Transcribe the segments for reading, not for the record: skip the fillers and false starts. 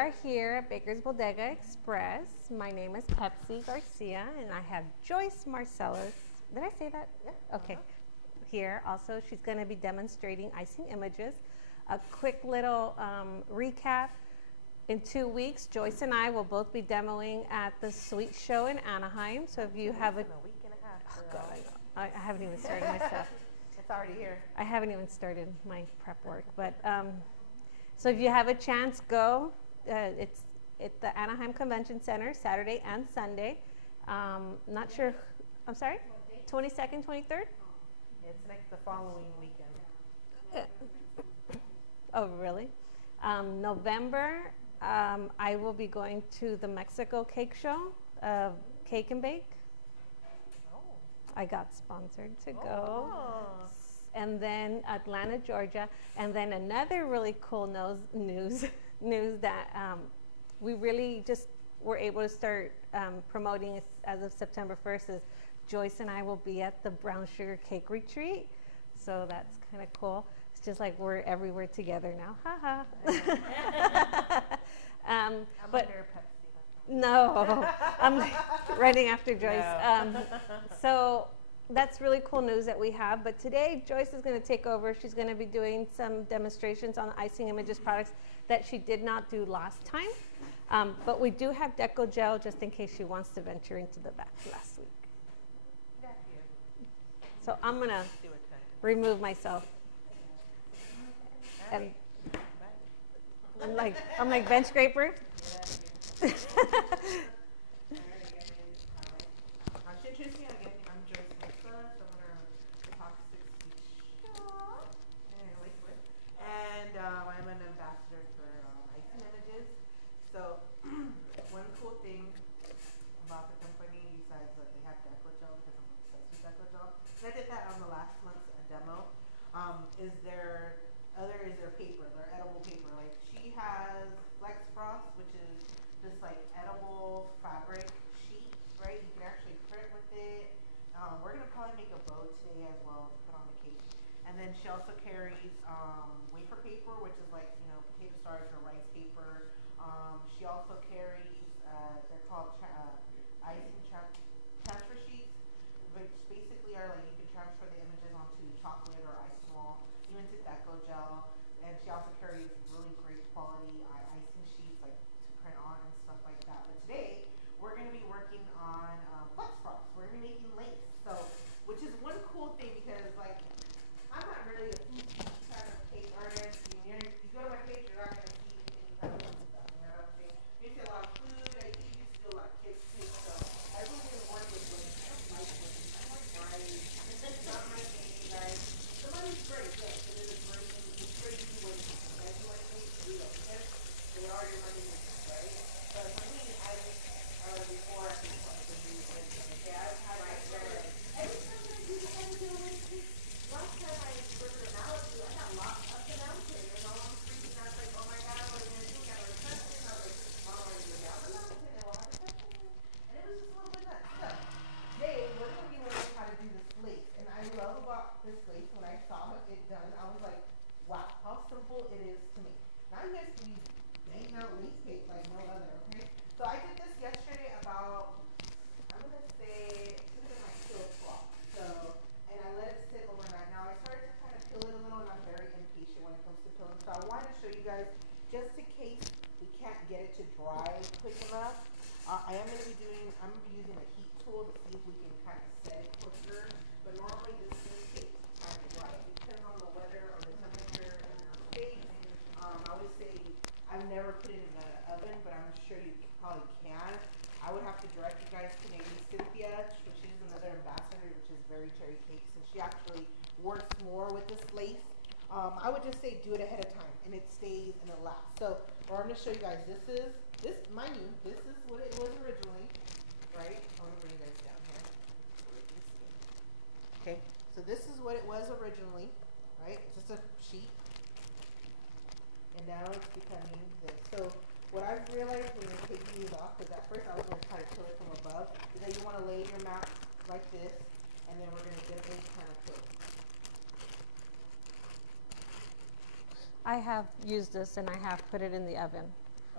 are here at Baker's Bodega Express. My name is Pepsy Garcia, and I have Joyce Marcellus. Did I say that? Yeah. Okay. Here also, she's going to be demonstrating Icing Images. A quick little recap. In 2 weeks, Joyce and I will both be demoing at the Sweet Show in Anaheim. So if you have a week and a half. Oh God, I know. I haven't even started my stuff. It's already here. I haven't even started my prep work, but so if you have a chance, go. It's at the Anaheim Convention Center, Saturday and Sunday. Not sure. I'm sorry. 22nd, 23rd. It's like the following weekend. Oh, really? November, I will be going to the Mexico Cake Show, Cake and Bake. Oh. I got sponsored to go. And then Atlanta, Georgia. And then another really cool news that we really just were able to start promoting as of September 1st is Joyce and I will be at the Brown Sugar Cake Retreat. So that's kind of cool. It's just like we're everywhere together now. Ha ha. I'm but under Pepsi. no, I'm running after Joyce. No. So that's really cool news that we have. But today, Joyce is going to take over. She's going to be doing some demonstrations on the Icing Images products that she did not do last time. But we do have Deco Gel just in case she wants to venture into the back last week. So I'm going to remove myself. And I'm like bench scraper. I'm an ambassador for Icing Images. So one cool thing about the company, besides that they have Deco Gel, because I'm obsessed with Deco Gel, and I did that on the last month's demo, is their paper, their edible paper. Like she has Flex Frost, which is this like edible fabric sheet, right? You can actually print with it. We're gonna probably make a bow today as well to put on the cake. And then she also carries wafer paper, which is like, you know, potato starch or rice paper. She also carries, they're called icing transfer sheets, which basically are like you can transfer the images onto chocolate or ice wall, even to Deco Gel. And she also carries really great quality icing sheets like to print on and stuff like that. But today, we're going to be working on Flex Frost. We're going to be making lace. So, which is one cool thing because like, I'm not really a food kind of cake artist. You go to my page, you're not going to see any kind of food stuff. You know what I'm saying? You see a lot of food. I think you used to do a lot of kids' cake. So I really didn't work with women. I don't like women. I like rice. It's not my thing, guys. The money's great, yes. It is a great, it's great to do women. Guys, you like things to do it. Okay? They are your money makers, right? But for me, I was before I think I could do women. Okay, I've had every time I do the last time I worked with analogy, I got locked up in mountain. You know, I'm freaking out like, oh my God, what are you going to do? Got a recession. I was like, Mom, I'm going to go down the mountain and we'll have a recession. And it was just a little bit nuts. So, today, we're going to be learning how to do this lace. And I love about this lace, when I saw it done, I was like, wow, how simple it is to make. Now you guys can be banging out lace cake like no other, okay? So I did this yesterday about, I'm going to say, something like 2 o'clock. So, and I let it sit overnight. Now I started to kind of peel it a little, and I'm very impatient when it comes to peeling. So I wanted to show you guys, just in case we can't get it to dry quick enough. I'm going to be using a heat tool to see if we can kind of set it quicker. But normally this takes time to dry. It depends on the weather or the temperature in your state. I would say I've never put it in the oven, but I'm sure you probably can. I would have to direct you guys to maybe Cynthia, which is another ambassador, which is Very Cherry Cakes, and she actually works more with this lace. I would just say do it ahead of time, and it stays and it lasts. So, what I'm going to show you guys, mind you, this is what it was originally, right? I'm going to bring you guys down here so we can see. Okay, so this is what it was originally, right? It's just a sheet. And now it's becoming this. So, what I've realized when you're taking these off, because at first I was going to try to peel it from above, is that you want to lay your mat like this, and then we're going to gently kind of peel. I have used this and I have put it in the oven.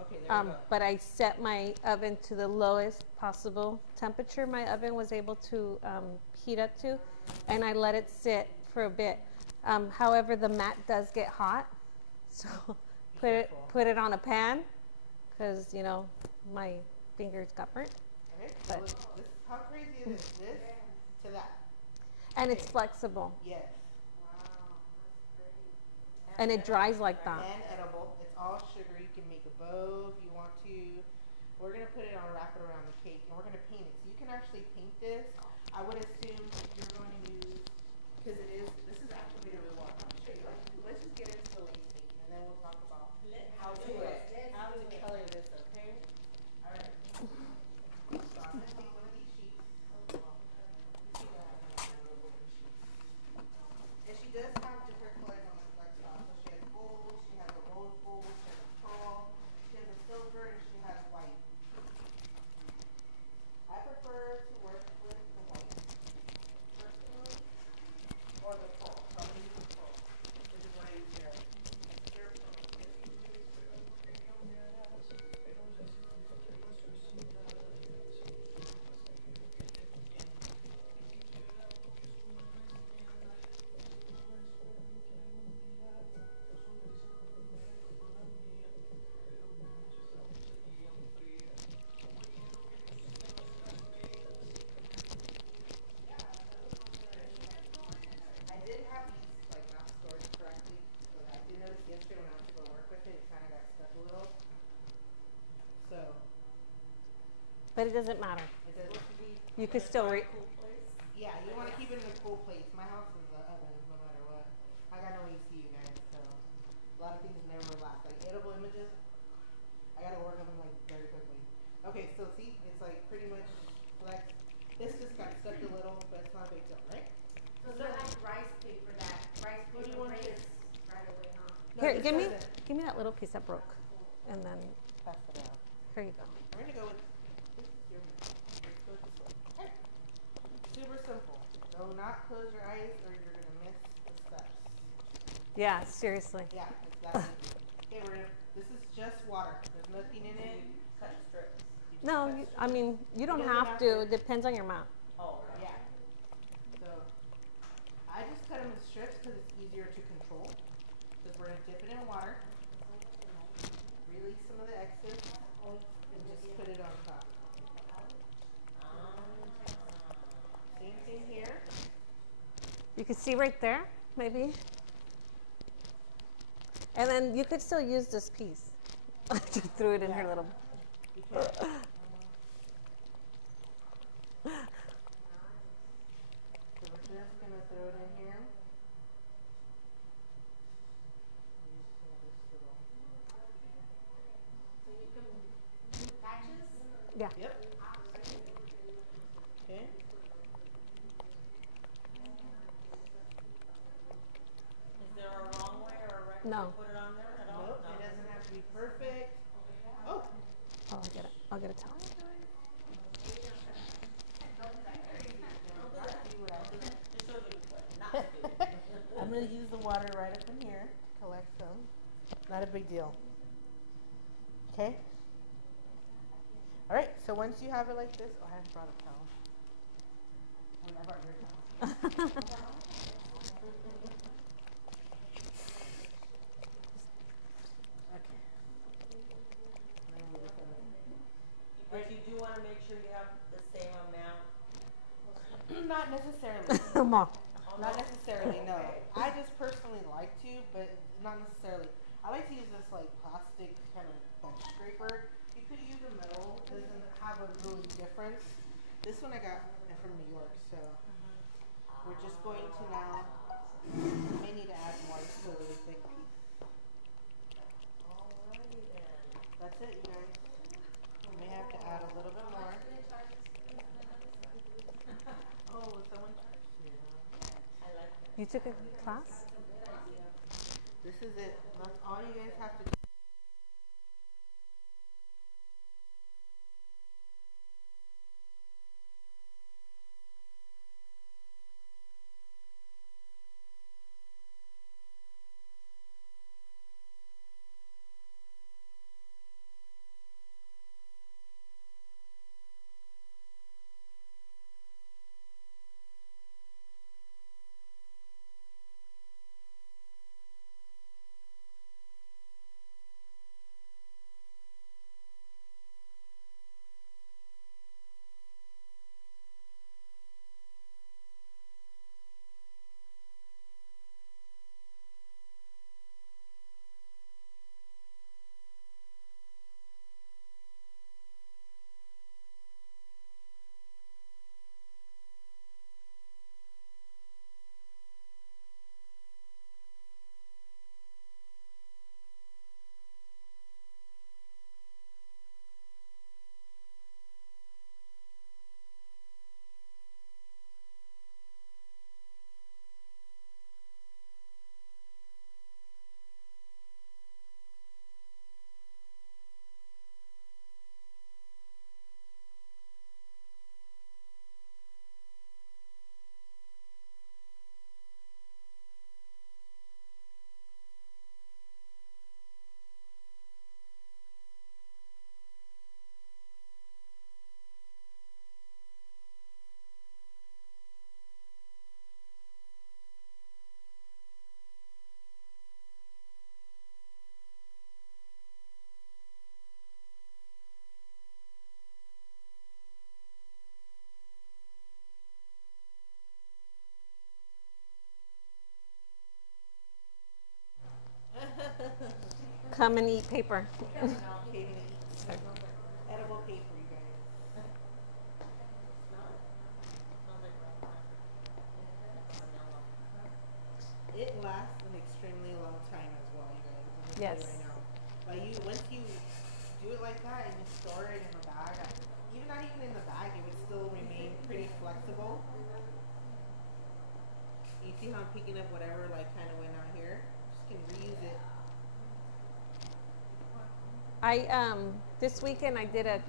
Okay, there you go. But I set my oven to the lowest possible temperature my oven was able to heat up to, and I let it sit for a bit. However, the mat does get hot, so put it on a pan, because you know my fingers got burnt. Okay, so this is how crazy it is. This to that. And it's flexible. Yes. And it dries like that. And edible. It's all sugar. You can make a bow if you want to. We're going to put it on, wrap it around the cake, and we're going to paint it. So you can actually paint this. I would assume you're going to use, because this is activated with water. I'll show you. Let's just get into the lace making, and then we'll talk about how to color this, okay? All right. So I'm going to take one of these sheets. And she does have different colors on the flex top. So she has gold, she has a rose gold, she has a pearl, she has a silver, and she has white. I prefer to work with the white personally, or the pearl. So I'm going to use the pearl. This is what I use here. I did have these like not stored correctly, so I did notice yesterday when I went to go work with it, it kind of got stuck a little. So But it doesn't matter. it doesn't. You could still cool place. Yeah, you want to keep it in a cool place. My house is an oven, no matter what. I got no AC, you guys, so a lot of things never last. Like edible images, I gotta work on them like very quickly. Okay, so see, it's like pretty much like this just got stuck a little, but it's not a big deal, right? So they're like rice paper What do you want to do? right away, huh? No, Here, this doesn't. give me that little piece that broke, and then Pass it out. here you go. We're gonna go with this is your method. Let's go this way. Okay. Super simple. Do not close your eyes or you're gonna miss the steps. Yeah, seriously. Yeah, it's that easy. Okay, this is just water. There's nothing in it. Cut strips. No, I mean you don't have to. It depends on your mouth. Oh, yeah. So I just cut them in strips because it's easier to control. Because we're gonna dip it in water, release some of the excess, and just put it on top. Same thing here. You can see right there, maybe. And then you could still use this piece. I just threw it in her little. You can. So we're just gonna throw it in here. So you can do patches? Yeah. Yep. Okay. Is there a wrong way or a right way No. to put it on there at all? Nope, it doesn't have to be perfect. Oh. Oh, I'll get a towel. Just shows you what not to do. I'm going to use the water right up in here to collect some. Not a big deal. Okay? Alright, so once you have it like this, oh, I haven't brought a towel. Oh, I brought your towel. Okay. Then we'll just, But you do want to make sure you have the same amount. not necessarily. Come on. Not necessarily, no. I just personally like to, but not necessarily. I like to use this like plastic kind of bench scraper. You could use a metal. It doesn't have a really difference. This one I got from New York, so we're just going to now. We may need to add more to the big piece. Alrighty then. That's it, you guys. We may have to add a little bit more. Oh, someone charged you. I like that. You took a class? This is it. That's all you guys have to do. come and eat paper. Katie eats edible paper, you guys. It lasts an extremely long time as well, you guys. I'm gonna tell Yes. you right now. Like once you do it like that and you store it in a bag, even not even in the bag, it would still remain pretty flexible. You see how I'm picking up whatever like kind of went out here? Just can reuse it. This weekend I did a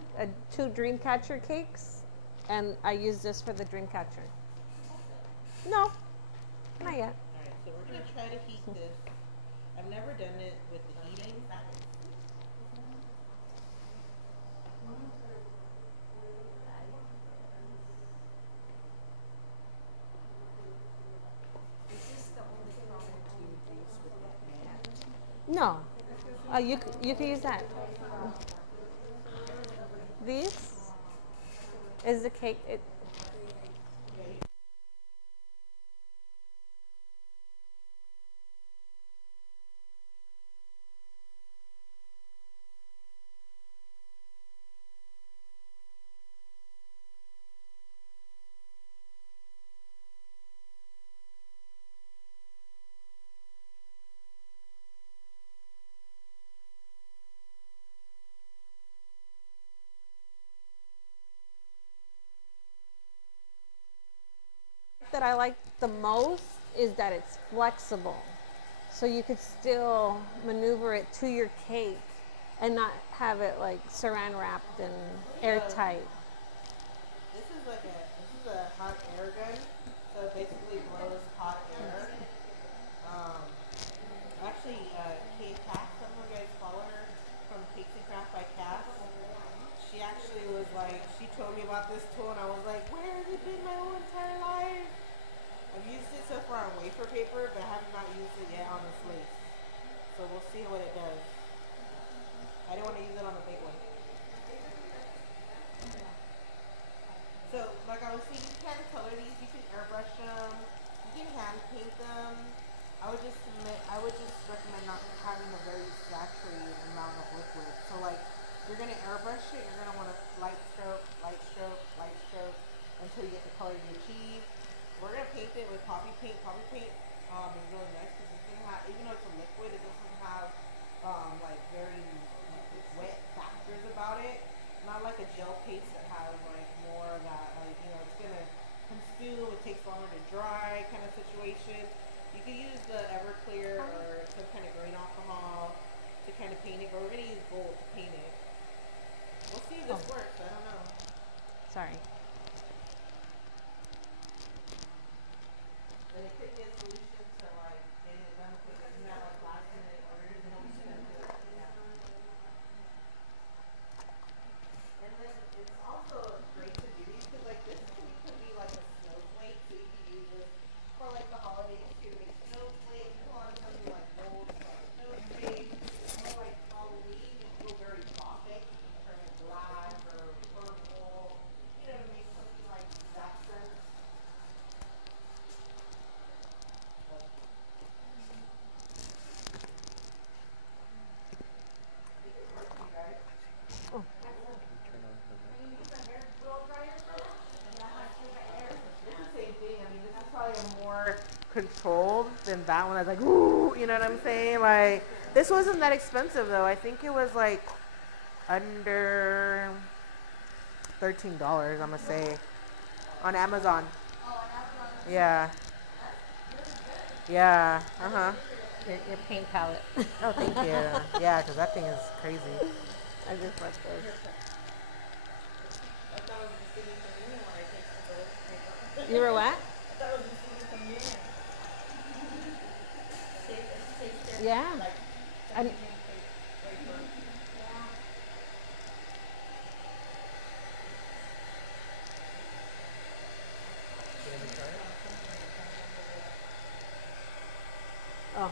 2 Dreamcatcher cakes, and I used this for the Dreamcatcher. No, not yet. Alright, so we're gonna try to heat this. I've never done it with the heating. No, you can use that. These is the cake. That I like the most is that it's flexible, so you could still maneuver it to your cake and not have it like saran wrapped and airtight. This is a hot air gun, so it basically blows hot air. Actually, Kate Cass, some of you guys follow her from Cakes and Craft by Cass. She actually was like, she told me about this tool, and I was like, where has it been my whole entire life? I've used it so far on wafer paper, but I have not used it yet on this lace. So we'll see what it does. I didn't want to use it on the big one. So, like I was saying, you can color these, you can airbrush them, you can hand paint them. I would just recommend not having a very saturated amount of liquid. So like, if you're gonna airbrush it, you're gonna want to light stroke, until you get the color you achieve. We're gonna paint it with poppy paint. Poppy paint is really nice because it doesn't have, even though it's a liquid, it doesn't have like very wet factors about it. Not like a gel paste that has like more of that, like, you know, it's gonna consume, it takes longer to dry kind of situation. You could use the Everclear or some kind of grain alcohol to kind of paint it, but we're gonna use gold to paint it. We'll see if this works. I don't know. Sorry. And it could be a solution to like getting it done because you have like last minute orders and don't send it to it. Yeah. And then it's also great to do these because like this could be like a snowflake, so you can use this for like the holidays too. Make snowflakes. A lot of times we like gold, snowflakes. Or like Halloween, you can go very gothic and turn it black or purple. You know, to make something like that sense. More controlled than that one. I was like, ooh, you know what I'm saying? Like, this wasn't that expensive though. I think it was like under $13, I'm gonna say, on Amazon. Yeah. Yeah. Your paint palette. Oh, thank you. Yeah, because that thing is crazy. I just left those. You were what? Yeah. I'm, oh.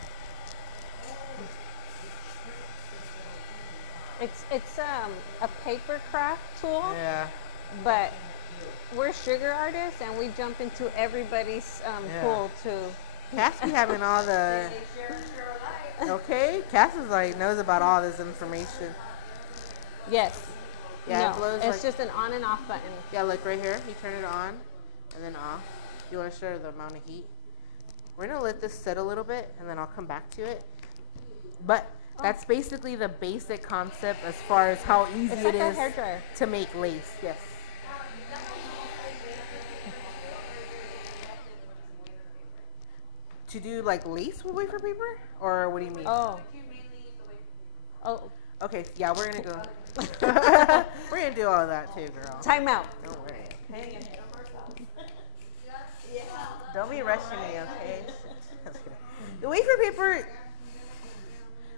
It's a paper craft tool. Yeah. But we're sugar artists and we jump into everybody's pool too. Cass be having all the Okay, Cass is like knows about all this information. Yes. Yeah, it No, blows it's like, just an on and off button. yeah, look right here. You turn it on and then off. You want to show the amount of heat. We're gonna let this sit a little bit and then I'll come back to it. But that's basically the basic concept as far as how easy It's it like a is hairdryer. to make lace. Yes. To do like lace with wafer paper, or what do you mean? Oh. Oh. Okay, yeah, we're gonna go. We're gonna do all of that too, girl. Time out. Don't worry. Hey. Don't be rushing me, okay? The wafer paper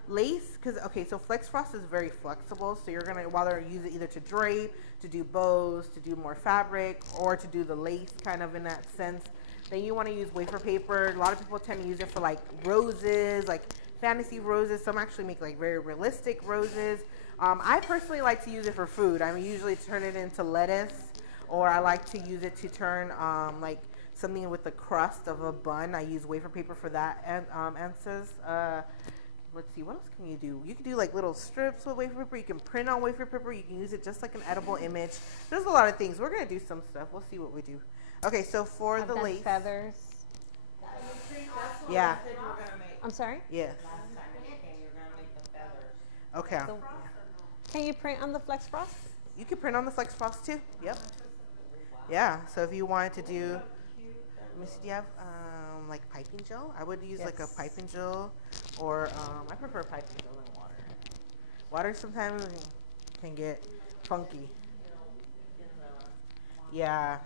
lace, because okay, so Flex Frost is very flexible, so you're gonna use it either to drape, to do bows, to do more fabric, or to do the lace kind of in that sense. Then you want to use wafer paper. A lot of people tend to use it for like roses, like fantasy roses. Some actually make like very realistic roses. I personally like to use it for food. I usually turn it into lettuce, or I like to use it to turn like something with the crust of a bun. I use wafer paper for that. And answers. Let's see, what else can you do? You can do like little strips with wafer paper. You can print on wafer paper. You can use it just like an edible image. There's a lot of things. We're gonna do some stuff. We'll see what we do. Okay, so for I've the done lace. feathers. Yeah. I'm sorry? Yes. Okay. So, can you print on the Flex Frost? You can print on the Flex Frost too. Yep. Yeah. So if you wanted to do, let me see, do you have like piping gel? I would use like a piping gel, or I prefer piping gel than water. Water sometimes can get funky. Yeah.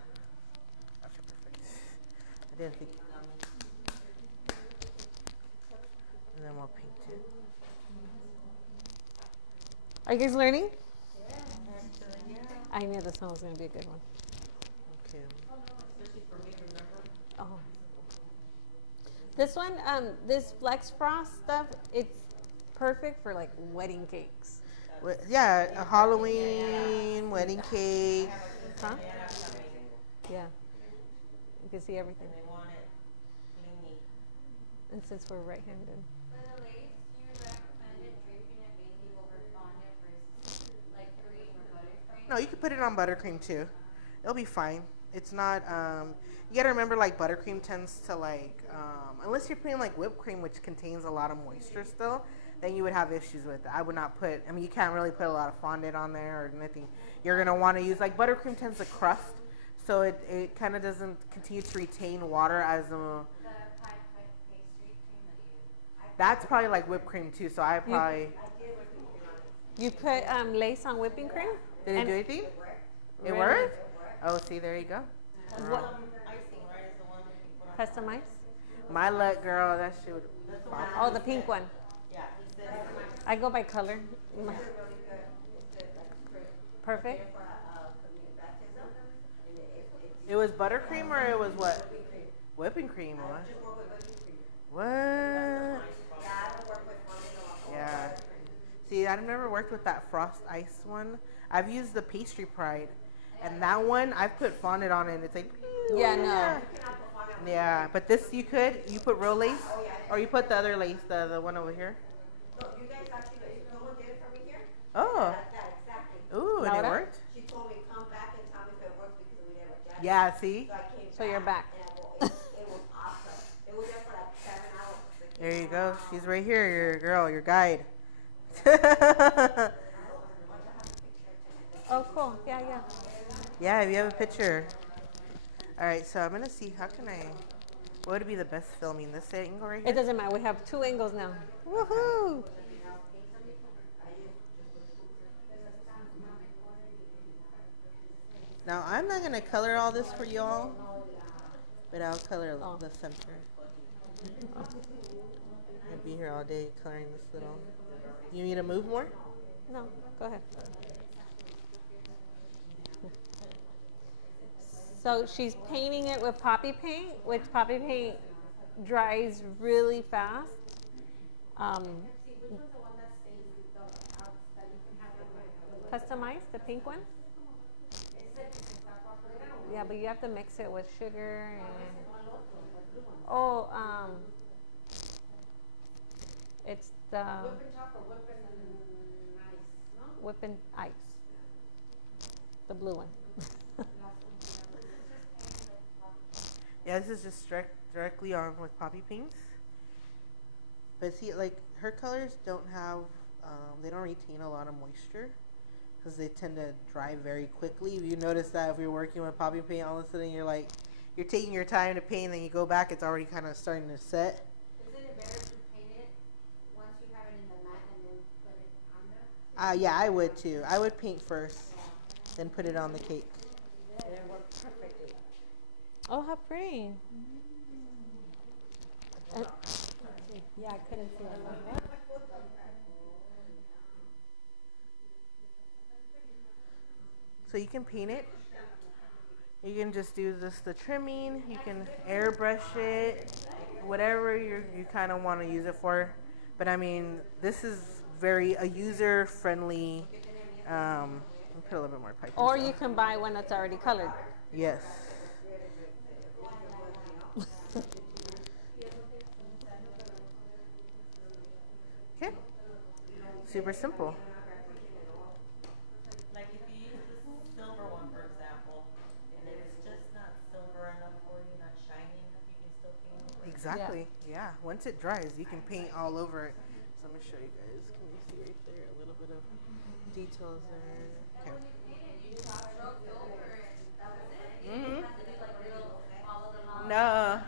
Okay, perfect. I didn't think. And then we'll paint it. Are you guys learning? I knew this one was going to be a good one. Okay. Oh. This one, this Flex Frost stuff, it's perfect for like wedding cakes. Yeah, a Halloween, wedding cake. Huh? Yeah. You can see everything. And since we're right-handed. For the lace, you recommended draping it mainly over fondant versus like cream or buttercream? No, you can put it on buttercream too. It'll be fine. It's not, you gotta remember like buttercream tends to like, unless you're putting like whipped cream, which contains a lot of moisture still, then you would have issues with it. I would not put, I mean, you can't really put a lot of fondant on there or anything. You're gonna wanna use, like buttercream tends to crust, so it kind of doesn't continue to retain water as a, The pastry cream that you that's probably like whipped cream too, so I probably, You put lace on whipping cream? did it And- do anything? It Really? worked? Oh, see, there you go. What? Customize? My luck, girl, that shit would pop. Oh, the pink one. I go by color. Perfect. It was buttercream or it was what? Whipping cream. What? Yeah. See, I've never worked with that frost ice one. I've used the pastry pride, and that one I've put fondant on it. And it's like, Yeah, no. yeah. But this you put real lace, or you put the other lace, the one over here. You guys actually, someone did it for me here? Oh. That exactly. Ooh, and it Laura? worked. She told me come back and tell me if it works because we never judged. Yeah. See. So I came So you're back. and it was awesome. It was there for like 7 hours. There you go. She's right here. Your girl, your guide. Oh, cool. Yeah, yeah. Yeah, if you have a picture. All right, so I'm gonna see what would be the best filming? This angle right It here. doesn't matter. We have 2 angles now. Woohoo! Now I'm not gonna color all this for y'all, but I'll color Oh. the center. I'd be here all day coloring this little. You need to move more? No, go ahead. So she's painting it with poppy paint, which poppy paint dries really fast. Customize the pink one? Yeah, but you have to mix it with sugar and It's the Whipping top or whipping ice, no? whipping ice. The blue one. Yeah, this is just directly on with poppy pinks. But see, like, her colors don't have, they don't retain a lot of moisture because they tend to dry very quickly. You notice that if you're working with poppy paint, all of a sudden you're taking your time to paint, and then you go back, it's already kind of starting to set. Isn't it better to paint it once you have it in the mat and then put it on there? Yeah, I would too. I would paint first, then put it on the cake. And it works perfectly. Oh, how pretty. Yeah, I couldn't see that. So you can paint it. You can just do the trimming. You can airbrush it, whatever you kind of want to use it for. But I mean, this is very a user-friendly. I'll put a little bit more pipe. Or you can buy one that's already colored. Yes. Okay. Super simple. Like if you use the silver one, for example, and it's just not silver enough for you, not shiny enough, you can still paint over it. Exactly. Yeah. Once it dries, you can paint all over it. So I'm gonna show you guys. Can you see right there? A little bit of details there. Okay. No.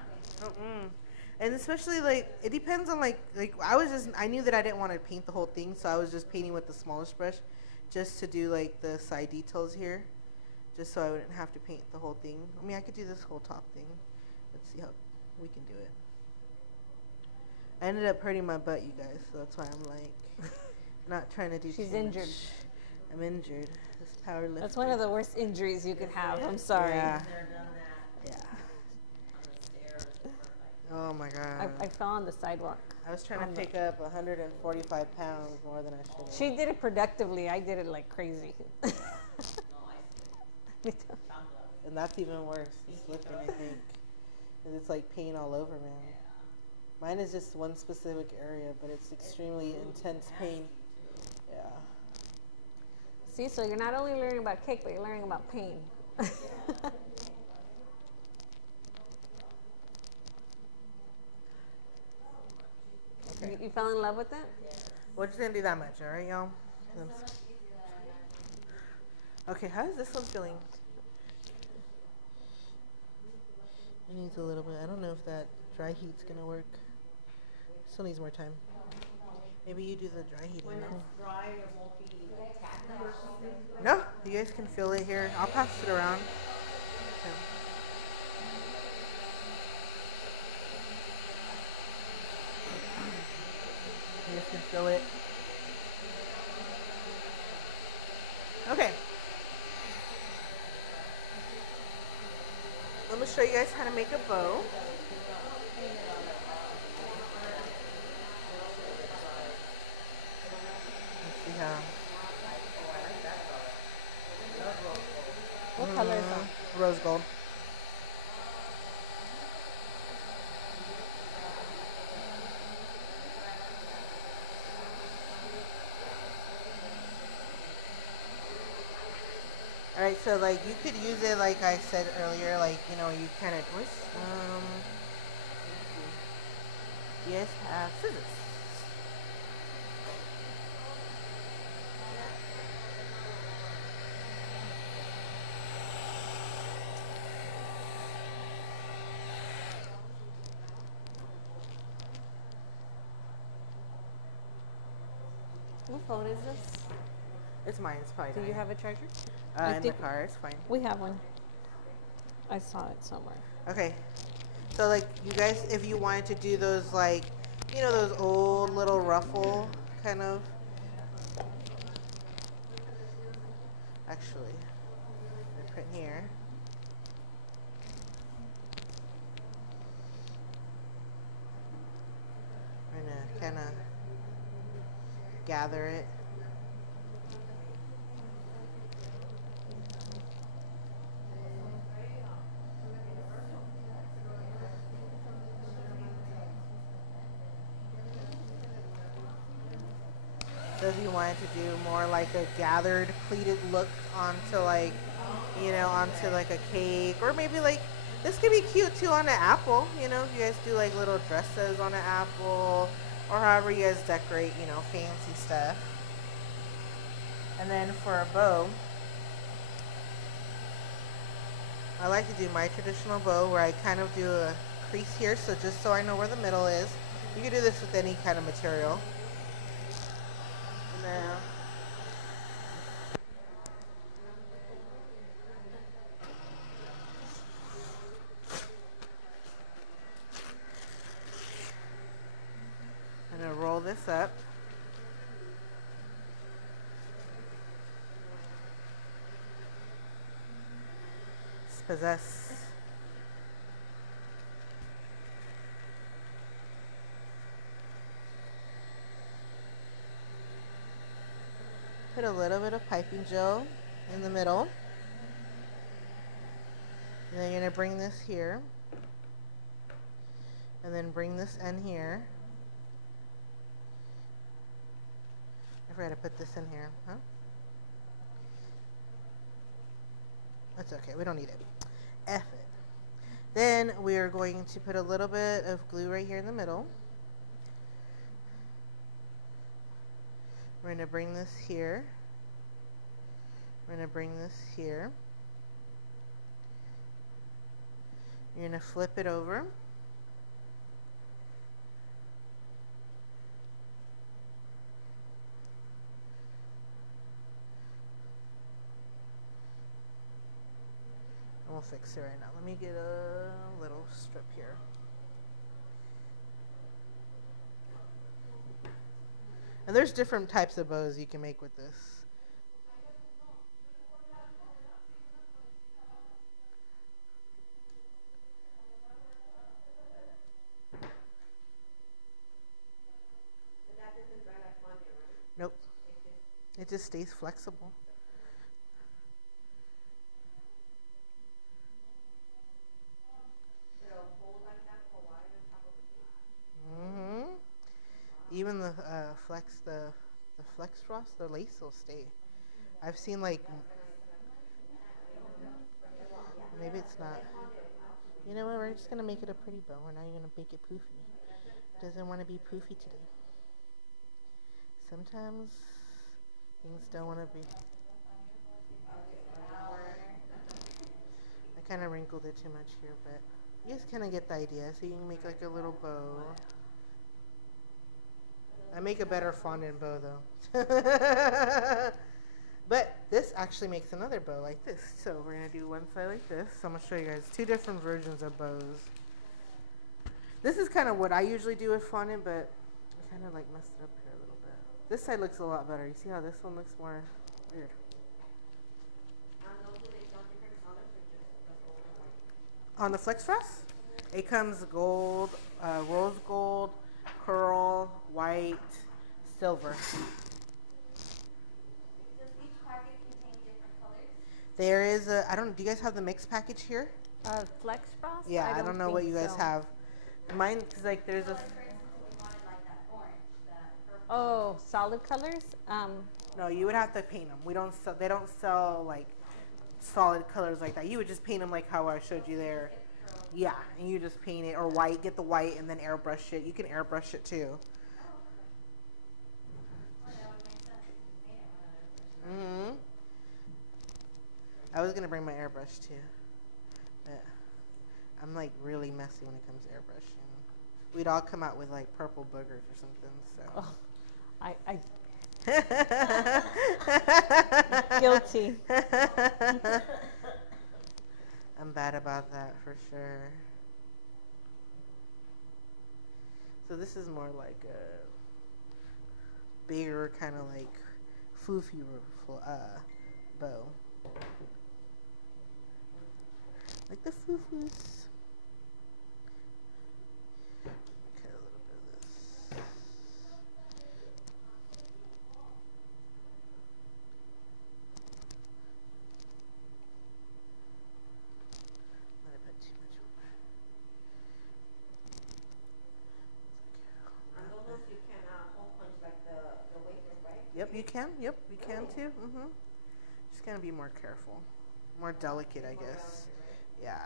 And especially like it depends on like I knew that I didn't want to paint the whole thing, so I was just painting with the smallest brush, just to do like the side details here, just so I wouldn't have to paint the whole thing. I mean, I could do this whole top thing. Let's see how we can do it. I ended up hurting my butt, you guys, so that's why I'm like not trying to do. She's too injured. much. I'm injured. This powerlifting. That's one of the worst injuries you could have. I'm sorry. Yeah. They're done that Yeah. on the stairs or like Oh my god. I fell on the sidewalk. I was trying to pick up 145 pounds more than I should have. She did it productively. I did it like crazy. no, I chocolate. And that's even worse. Slipping, I think. 'Cause it's like pain all over, man. Mine is just one specific area, but it's extremely intense pain. Yeah. See, so you're not only learning about cake, but you're learning about pain. Okay. You fell in love with it? We're just gonna do that much, alright, y'all? Okay, how is this one feeling? It needs a little bit. I don't know if that dry heat's gonna work. Still needs more time. Maybe you do the dry heat. When it's dry, it won't be tacky or something. No, you guys can feel it here. I'll pass it around. Okay. You guys can feel it. Okay. Let me show you guys how to make a bow. Let's see how. What color is that? Rose gold. Alright, so like you could use it like I said earlier, like, you know, you kind of, you guys have scissors. What phone is this? It's mine, it's probably Do you dying. have a charger? In the car, it's fine. We have one. I saw it somewhere. Okay. So like you guys, if you wanted to do those like, you know, those old little ruffle kind of. Actually, I print here. I'm gonna kind of gather it. if you wanted to do more like a gathered pleated look onto like, you know, onto like a cake, or maybe like this could be cute too on an apple, you know, if you guys do like little dresses on an apple, or however you guys decorate, you know, fancy stuff. And then for a bow, I like to do my traditional bow where I kind of do a crease here, so just so I know where the middle is. You can do this with any kind of material. Now, I'm going to roll this up. Possess. Put a little bit of piping gel in the middle. And then you're going to bring this here. And then bring this end here. I forgot to put this in here, huh? That's okay, we don't need it. F it. Then we are going to put a little bit of glue right here in the middle. We're going to bring this here. We're going to bring this here. You're going to flip it over. We'll fix it right now. Let me get a little strip here. And there's different types of bows you can make with this. But that doesn't dry like fondant, right? Nope. It just stays flexible. Even the flex frost, the lace will stay. I've seen like, maybe it's not. You know what? We're just gonna make it a pretty bow. We're not even gonna make it poofy. Doesn't want to be poofy today. Sometimes things don't want to be. I kind of wrinkled it too much here, but you guys kind of get the idea. So you can make like a little bow. I make a better fondant bow though. But this actually makes another bow like this. So we're going to do one side like this. So I'm going to show you guys two different versions of bows. This is kind of what I usually do with fondant, but I kind of like messed it up here a little bit. This side looks a lot better. You see how this one looks more weird? On the Flex Frost, it comes gold, rose gold, pearl, white, silver. Does each package contain different colors? There is a, I don't, do you guys have the mix package here? Flex Frost? Yeah, I don't know what you guys have. Mine, cause like there's So a. for instance, if we wanted like that orange, that purple. Oh, solid colors? No, you would have to paint them. We don't sell, they don't sell like solid colors like that. You would just paint them like how I showed you there. Yeah, and you just paint it, or white, get the white and then airbrush it. You can airbrush it too. Mm-hmm. I was gonna bring my airbrush too, but I'm like really messy when it comes to airbrushing. We'd all come out with like purple boogers or something, so. Guilty. I'm bad about that for sure. So this is more like a bigger kind of like foofy bow. Like the foofus. Okay, a little bit of this. Might have put too much on there. On those you can hole punch like the wafers, right? Yep. We can too. Just gonna be more careful, more delicate, I guess. Yeah.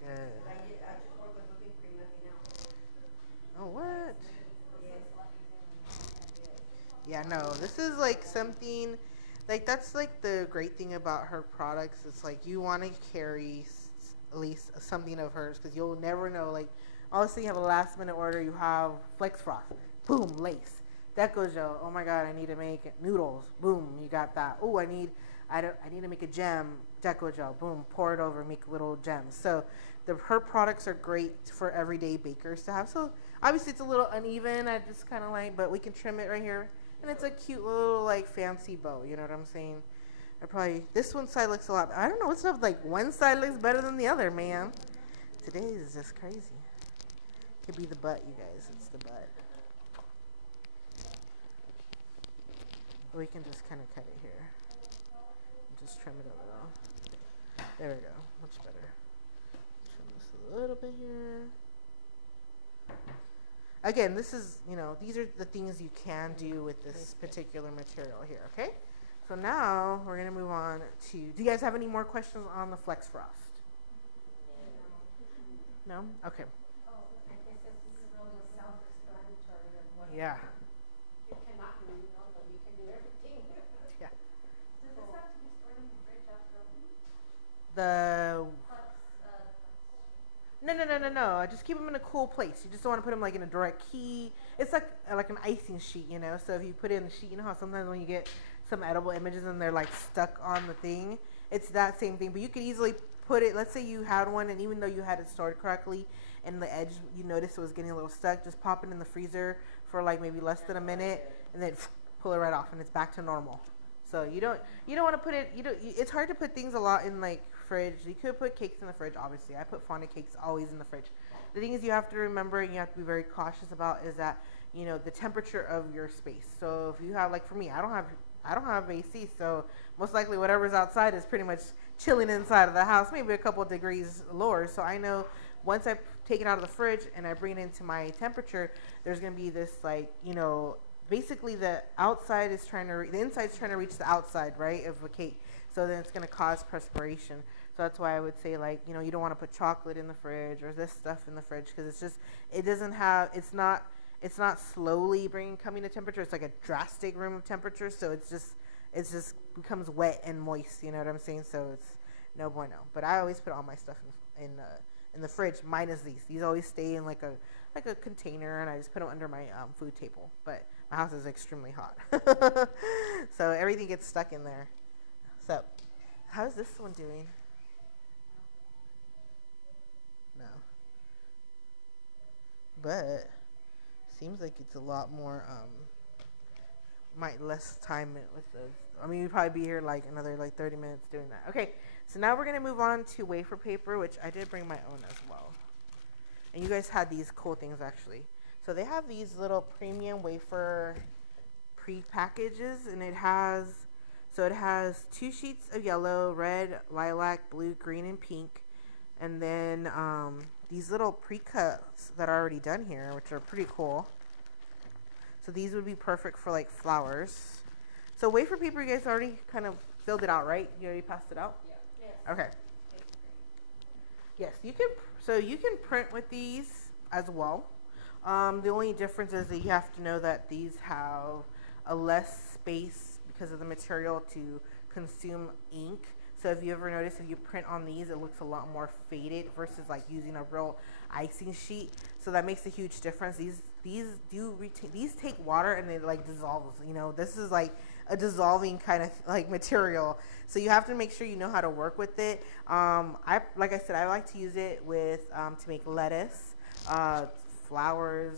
Good. I just work with whipping cream, nothing else. Oh, what? Yeah, no, this is like something, like that's like the great thing about her products. It's like you want to carry at least something of hers because you'll never know. Like, obviously you have a last minute order, you have Flex Frost, boom, lace. Deco gel, oh my god, I need to make noodles, boom, you got that. Oh, I need to make a gem, Deco gel, boom, pour it over, make little gems. So her products are great for everyday bakers to have. So obviously it's a little uneven, I just kind of like, but we can trim it right here. And it's a cute little like fancy bow, you know what I'm saying? This one side looks a lot, I don't know what's up, like one side looks better than the other, man. Today is just crazy. Could be the butt, you guys, it's the butt. We can just kind of cut it here. And just trim it a little. There we go, much better. Trim this a little bit here. Again, this is, these are the things you can do with this particular material here, okay? So now we're going to move on to, do you guys have any more questions on the Flex Frost? No? Okay. Oh, I guess this is really self-explanatory of what Yeah. you cannot do, but you can do everything. Yeah. Does this have to be stored in the fridge after opening? The... No. I just keep them in a cool place. You just don't want to put them like in a direct key. It's like an icing sheet, So if you put it in the sheet, you know how sometimes when you get some edible images and they're like stuck on the thing, it's that same thing. But you could easily put it. Let's say you had one, and even though you had it stored correctly, and the edge you noticed it was getting a little stuck, just pop it in the freezer for like maybe less than a minute, and then pull it right off, and it's back to normal. So you don't want to put it. It's hard to put things a lot in like fridge. You could put cakes in the fridge, obviously. I put fondant cakes always in the fridge. The thing is you have to remember and you have to be very cautious about is that, the temperature of your space. So if you have, like for me, I don't have AC, so most likely whatever's outside is pretty much chilling inside of the house, maybe a couple of degrees lower. So I know once I take it out of the fridge and I bring it into my temperature, there's going to be this like, basically the inside is trying to reach the outside, right, of a cake. So then it's going to cause perspiration. So that's why I would say, like, you don't want to put chocolate in the fridge or this stuff in the fridge because it's not slowly coming to temperature. It's like a drastic room of temperature. So it's just becomes wet and moist. You know what I'm saying? So it's no bueno. But I always put all my stuff in the fridge, minus these. These always stay in like a container, and I just put them under my food table. But my house is extremely hot, so everything gets stuck in there. So, how's this one doing? No. But, seems like it's a lot more, less time with those. I mean, we'd probably be here like another 30 minutes doing that. Okay, so now we're going to move on to wafer paper, which I did bring my own as well. And you guys had these cool things actually. So they have these little premium wafer pre-packages, and it has 2 sheets of yellow, red, lilac, blue, green, and pink. And then these little pre-cuts that are already done here, which are pretty cool. So these would be perfect for like flowers. So wafer paper, you guys already kind of filled it out, right? You already passed it out? Yeah. Yes. Okay. Yes, you can print with these as well. The only difference is that you have to know that these have a less space because of the material to consume ink. So if you ever notice, if you print on these, it looks a lot more faded versus like using a real icing sheet. So that makes a huge difference. These take water and it like dissolves. This is like a dissolving kind of like material. So you have to make sure you know how to work with it. Like I said, I like to use it with to make lettuce, flowers.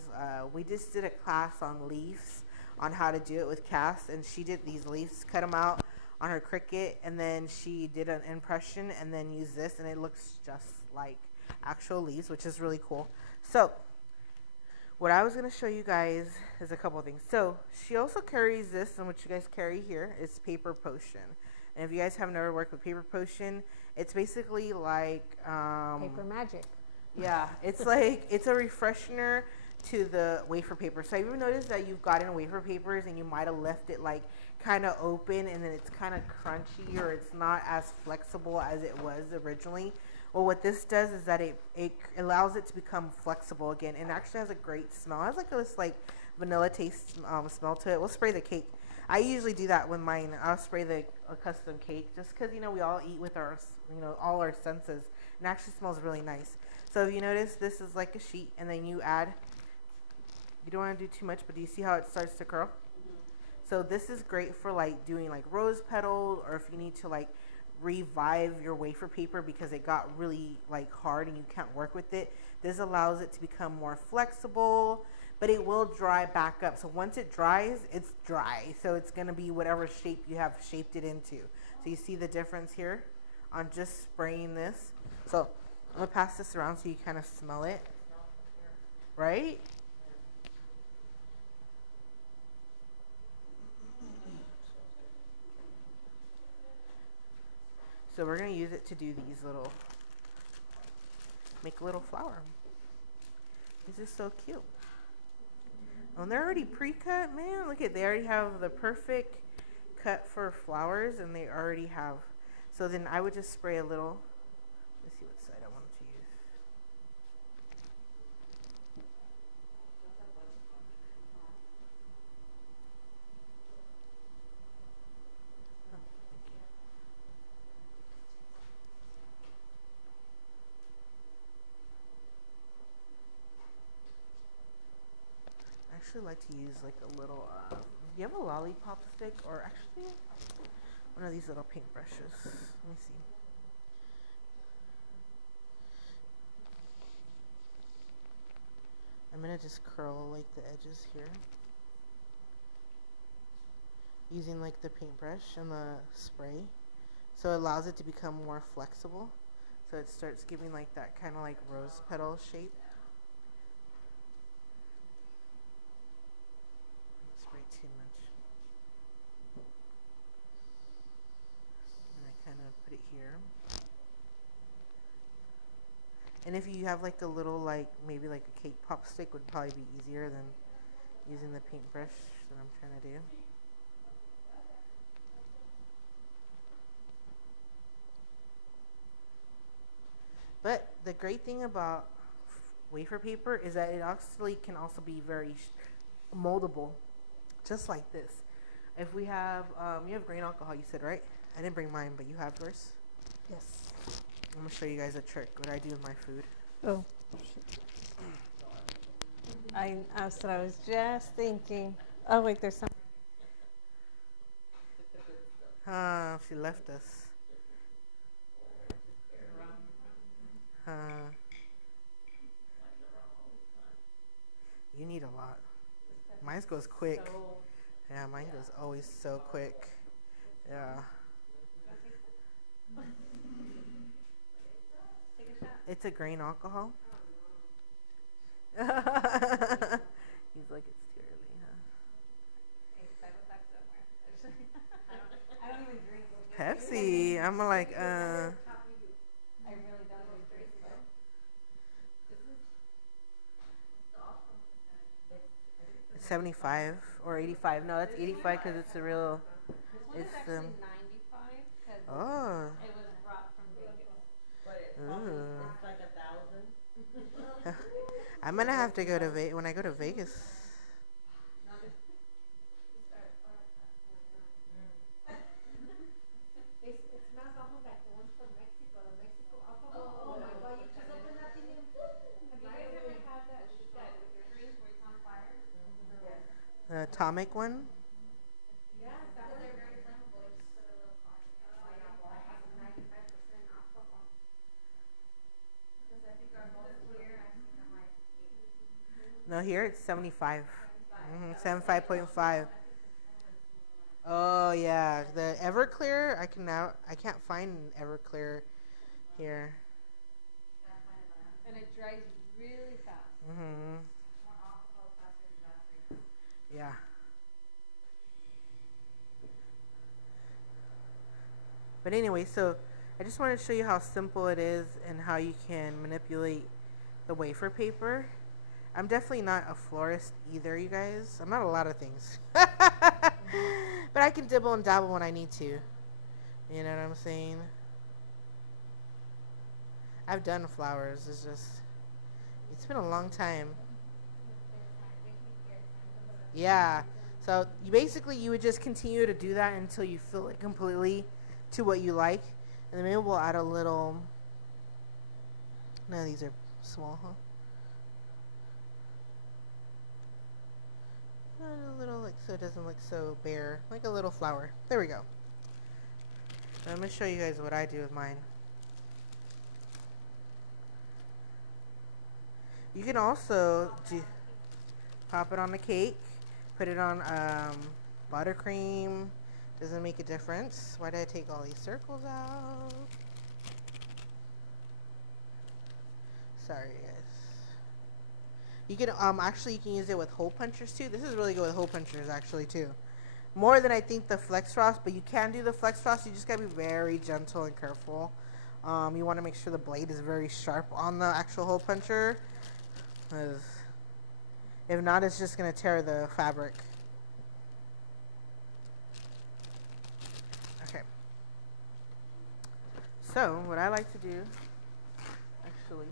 We just did a class on leaves, on how to do it with Cass, and she did these leaves, cut them out on her Cricut, and then she did an impression and then used this, and it looks just like actual leaves, which is really cool. So what I was going to show you guys is a couple of things. So she also carries this, and what you guys carry here is Paper Potion. And if you guys have never worked with Paper Potion, it's basically like Paper magic. Yeah, it's like, it's a refreshener to the wafer paper. So have you ever noticed that you've gotten wafer papers and you might have left it like kind of open and then it's kind of crunchy or it's not as flexible as it was originally? Well, what this does is that it allows it to become flexible again, and actually has a great smell. It has like this like vanilla taste smell to it. We'll spray the cake. I usually do that with mine. I'll spray the custom cake just because, you know, we all eat with our, you know, all our senses. And it actually smells really nice. So if you notice, this is like a sheet, and then you add, you don't want to do too much, but do you see how it starts to curl? So this is great for like doing like rose petals, or if you need to like revive your wafer paper because it got really like hard and you can't work with it. This allows it to become more flexible, but it will dry back up. So once it dries, it's dry. So it's going to be whatever shape you have shaped it into. So you see the difference here on just spraying this. So I'm going to pass this around so you kind of smell it. Right? So we're going to use it to do these little, make a little flower. This is so cute. And they're already pre-cut, man. Look at, they already have the perfect cut for flowers, and they already have. So then I would just spray a little. Let's see what side I wanted to use. I actually like to use like a little, do you have a lollipop stick, or actually one of these little paintbrushes? Let me see. I'm gonna just curl like the edges here using like the paintbrush and the spray, so it allows it to become more flexible, so it starts giving like that kind of like rose petal shape. Spray too much, and I kind of put it here. And if you have like a little, like maybe like a cake pop stick would probably be easier than using the paintbrush that I'm trying to do. But the great thing about wafer paper is that it actually can also be very moldable, just like this. If we have, you have grain alcohol, you said, right? I didn't bring mine, but you have yours? Yes. I'm going to show you guys a trick, what I do with my food. Oh. That's what I was just thinking. Oh, wait, there's some. She left us. You need a lot. Mine goes quick. Yeah, mine goes always so quick. Yeah. It's a grain alcohol. He's like, it's too early, huh? I don't even drink. Pepsi. I'm like, I really don't even drink, but this is 75 or 85. No, that's 85 because it's a real. This one is It's actually 95 because Oh. it was brought from Vegas. But it's Ooh. it's like 1,000. I'm gonna have to go to when I go to Vegas. It smells almost like the ones from Mexico. The Mexico alcohol. Oh my God, you just open that thing and Have you guys ever had that drink where it's on fire? The atomic one. yeah, that one. They're very flammable. You just put a little fire. I have 95% alcohol. Because I think our most clear, I think I'm like No, here it's 75. 75.5. Oh yeah, the Everclear. I can't find Everclear here. And it dries really fast. Mhm. more alcohol faster than evaporates. Yeah. But anyway, so I just wanted to show you how simple it is and how you can manipulate the wafer paper. I'm definitely not a florist either, you guys. I'm not a lot of things. But I can dibble and dabble when I need to. You know what I'm saying? I've done flowers. It's been a long time. Yeah. So you would just continue to do that until you fill it completely to what you like. And then maybe we'll add a little. No, these are small, huh? A little, like, so it doesn't look so bare. Like a little flower. There we go. I'm going to show you guys what I do with mine. You can also pop it on the cake. Put it on buttercream. Doesn't make a difference. Why did I take all these circles out? Sorry, guys. You can actually you can use it with hole punchers too. This is really good with hole punchers actually too. More than I think the flex frost, but you can do the flex frost. You just gotta be very gentle and careful. You want to make sure the blade is very sharp on the actual hole puncher. If not, it's just gonna tear the fabric. Okay. So what I like to do, actually.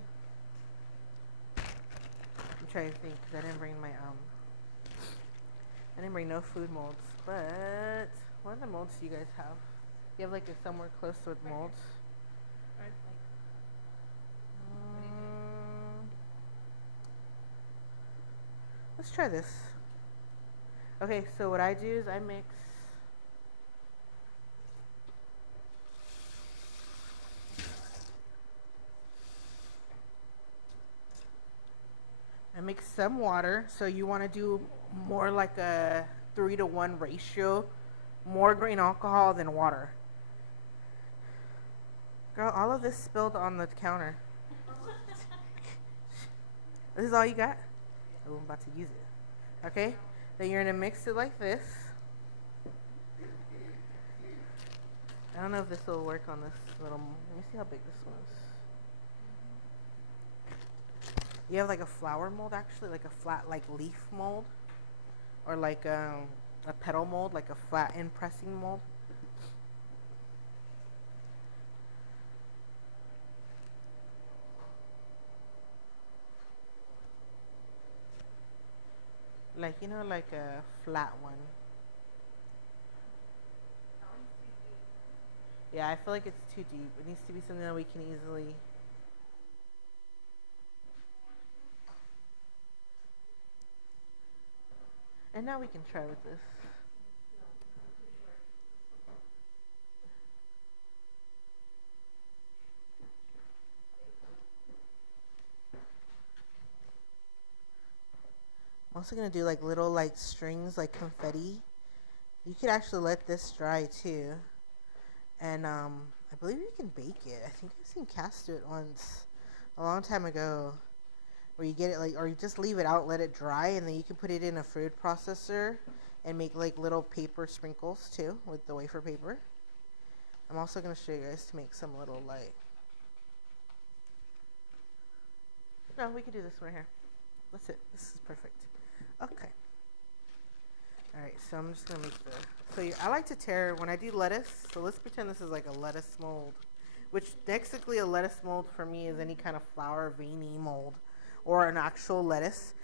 I'm trying to think because I didn't bring my I didn't bring no food molds, but what other molds do you guys have? You have like a somewhere close with molds? Let's try this. Okay, so what I do is I mix some water. So you want to do more like a 3-to-1 ratio, more grain alcohol than water. Girl, all of this spilled on the counter. This is all you got? Oh, I'm about to use it. Okay, then you're gonna mix it like this. I don't know if this will work on this little. Let me see how big this one is. You have like a flower mold, actually, like a flat, like leaf mold, or like a petal mold, like a flat end pressing mold. Like, you know, like a flat one. Yeah, I feel like it's too deep. It needs to be something that we can easily. And now we can try with this. I'm also going to do like little like strings, like confetti. You could actually let this dry too. And I believe you can bake it. I think I've seen Cass do it once a long time ago. Where you get it like, or you just leave it out, let it dry, and then you can put it in a food processor and make like little paper sprinkles too with the wafer paper. I'm also going to show you guys to make some little like. No, we can do this right here. That's it. This is perfect. Okay. Alright, so I'm just going to make I like to tear, when I do lettuce, so let's pretend this is like a lettuce mold, which basically a lettuce mold for me is any kind of flower veiny mold, or an actual lettuce.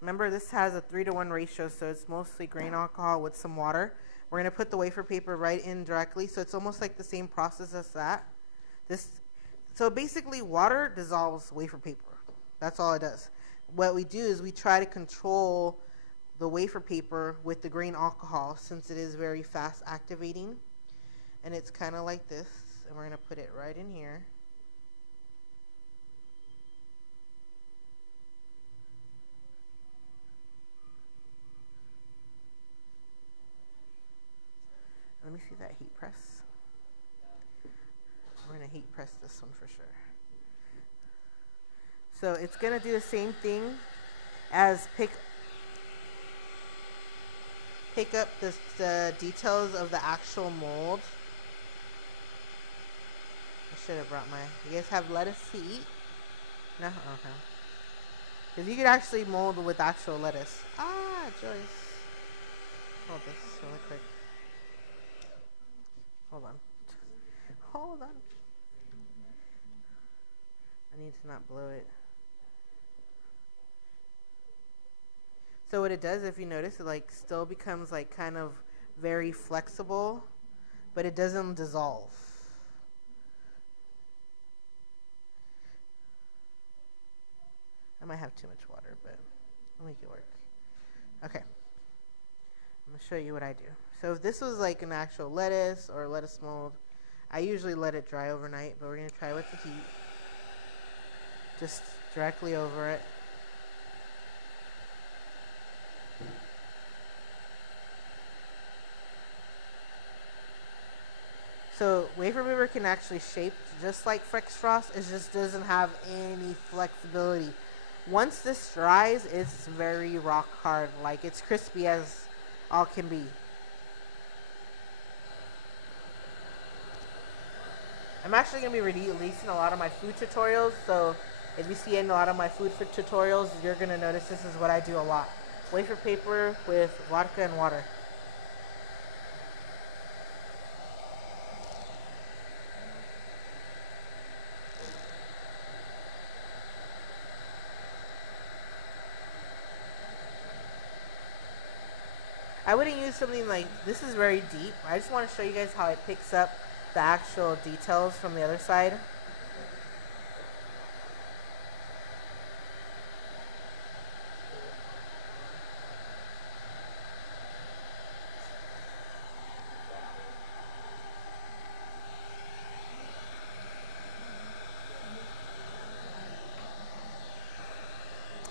Remember, this has a 3-to-1 ratio, so it's mostly grain alcohol with some water. We're going to put the wafer paper right in directly, so it's almost like the same process as that. So basically, water dissolves wafer paper. That's all it does. What we do is we try to control the wafer paper with the grain alcohol, since it is very fast activating. And it's kind of like this, and we're going to put it right in here. Let me see that heat press. We're going to heat press this one for sure. So it's going to do the same thing as pick up the details of the actual mold. I should have brought you guys have lettuce to eat? No? Okay. Because you could actually mold with actual lettuce. Ah, Joyce. Hold this really quick. Hold on. Hold on. I need to not blow it. So what it does, if you notice, it like still becomes like kind of very flexible, but it doesn't dissolve. I might have too much water, but I'll make it work. Okay. I'm going to show you what I do. So if this was like an actual lettuce or lettuce mold, I usually let it dry overnight, but we're going to try with the heat. Just directly over it. So wafer paper can actually shape just like Flex Frost. It just doesn't have any flexibility. Once this dries, it's very rock hard. Like it's crispy as all can be. I'm actually going to be releasing a lot of my food tutorials. So if you see in a lot of my food tutorials, you're going to notice this is what I do a lot. Wafer paper with vodka and water. I wouldn't use something like, this is very deep. I just want to show you guys how it picks up the actual details from the other side.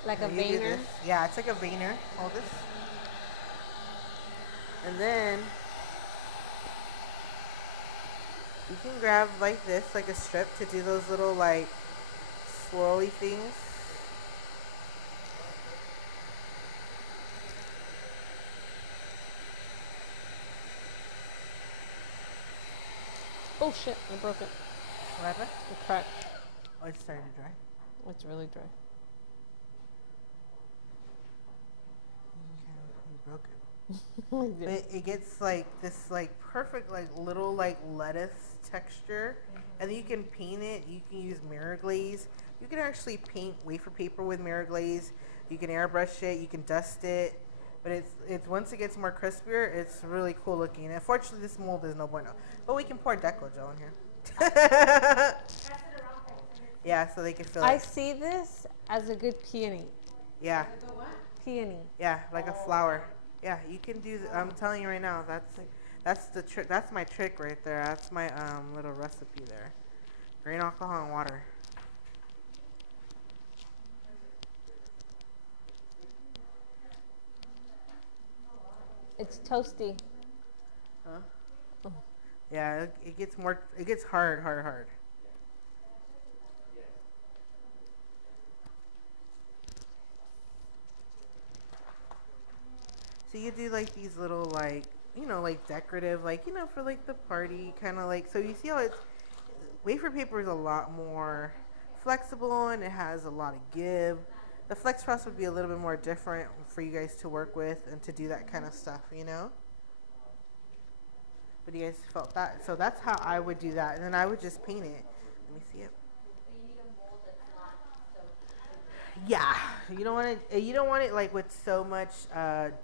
Like a veiner? Yeah, it's like a veiner. Hold this. And then you can grab like this, like a strip, to do those little like swirly things. Oh shit, I broke it. What happened? It cracked. Oh, it's starting to dry. It's really dry. Okay, you broke it. But it gets like this like perfect like little like lettuce texture, and then you can paint it. You can use mirror glaze. You can actually paint wafer paper with mirror glaze. You can airbrush it. You can dust it. But it's once it gets more crispier, it's really cool looking. Unfortunately, this mold is no bueno. But we can pour Deco gel in here. Yeah, so they can fill it. I see this as a good peony. Yeah. Peony. Yeah, like a flower. Yeah, you can do. I'm telling you right now, that's the trick. That's my trick right there. That's my little recipe there. Grain alcohol and water. It's toasty. Huh? Oh. Yeah, it gets more. It gets hard. So you do like these little like, you know, like decorative, like, you know, for like the party kind of like, so you see how it's, wafer paper is a lot more flexible and it has a lot of give. The Flex Frost would be a little bit more different for you guys to work with and to do that kind of stuff, you know? But you guys felt that. So that's how I would do that. And then I would just paint it. Let me see it. Yeah, you don't want it like with so much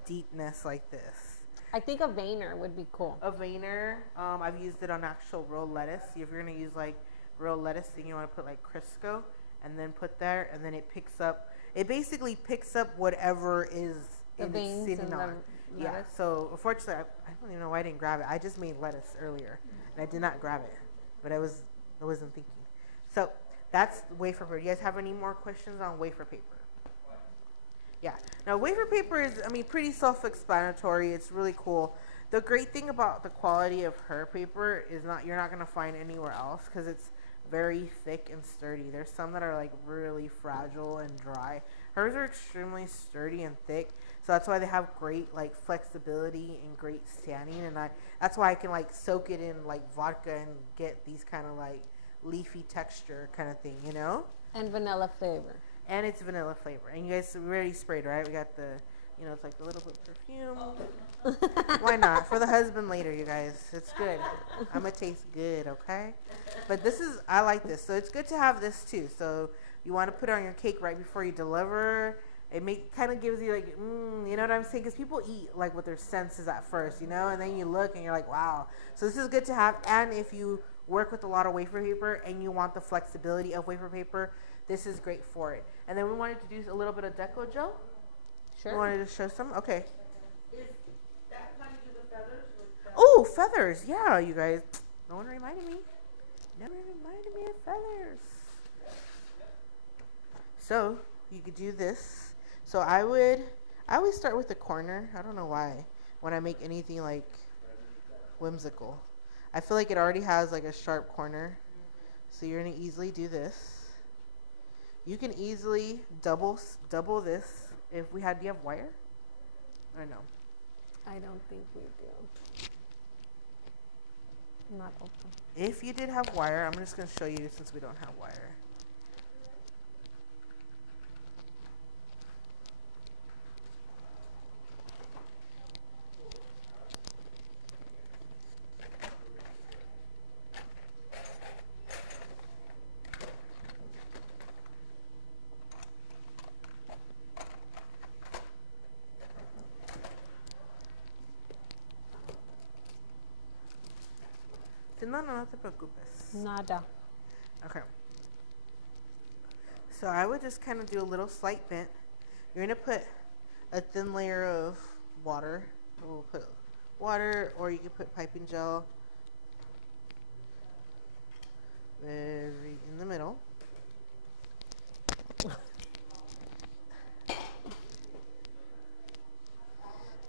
deepness like this. I think a veiner would be cool. A veiner, I've used it on actual real lettuce. If you're gonna use like real lettuce, then you want to put like Crisco and then put there, and then it picks up. It basically picks up whatever is sitting on. Yeah. So unfortunately, I don't even know why I didn't grab it. I just made lettuce earlier, and I did not grab it, but I wasn't thinking. So. That's wafer paper. You guys have any more questions on wafer paper? Yeah. Now, wafer paper is, I mean, pretty self-explanatory. It's really cool. The great thing about the quality of her paper is you're not going to find anywhere else because it's very thick and sturdy. There's some that are like really fragile and dry. Hers are extremely sturdy and thick. So that's why they have great like flexibility and great standing. And that's why I can like soak it in like vodka and get these kind of like leafy texture kind of thing, you know? And vanilla flavor. and it's vanilla flavor. And you guys already sprayed, right? We got the, you know, it's like a little bit of perfume. Why not? For the husband later, you guys. It's good. I'm going to taste good, okay? But this is, I like this. So it's good to have this too. So you want to put it on your cake right before you deliver. It kind of gives you like, you know what I'm saying? Because people eat like with their senses at first, you know, and then you look and you're like, wow. So this is good to have. And if you work with a lot of wafer paper and you want the flexibility of wafer paper, this is great for it. And then we wanted to do a little bit of deco gel. Sure. You wanted to show some? Okay. Is that how you do the feathers? Oh, feathers. Yeah, you guys. No one reminded me. Never reminded me of feathers. So you could do this. So I always start with the corner. I don't know why. When I make anything like whimsical, I feel like it already has like a sharp corner. So you're gonna easily do this. You can easily double this. If we had, do you have wire? Or no? I don't think we do. Not open. If you did have wire, I'm just gonna show you since we don't have wire. No te preocupes. Nada. Okay. So I would just kind of do a little slight bent. You're going to put a thin layer of water. We'll put water, or you can put piping gel very in the middle.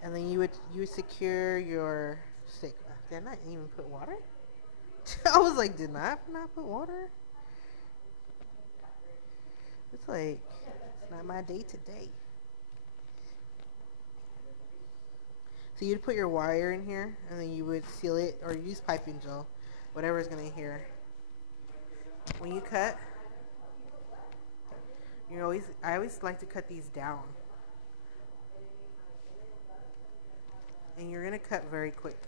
And then you would secure your stick. Did I not even put water? I was like, did not put water? It's like, it's not my day today. So you'd put your wire in here, and then you would seal it, or use piping gel, whatever is going to adhere. When you cut, I always like to cut these down. And you're going to cut very quick.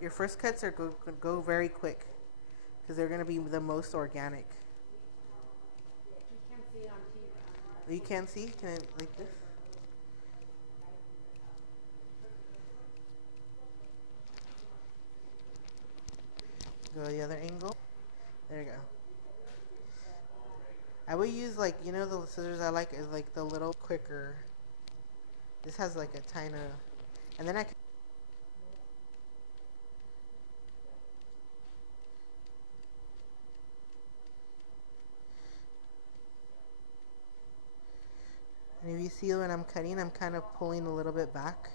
Your first cuts are go very quick because they're going to be the most organic. You can't see it on TV. You can't see? Can I like this? Go the other angle. There you go. I would use like, you know, the scissors I like is like the little quicker. This has like a tiny, and then I can. And if you see when I'm cutting, I'm kind of pulling a little bit back.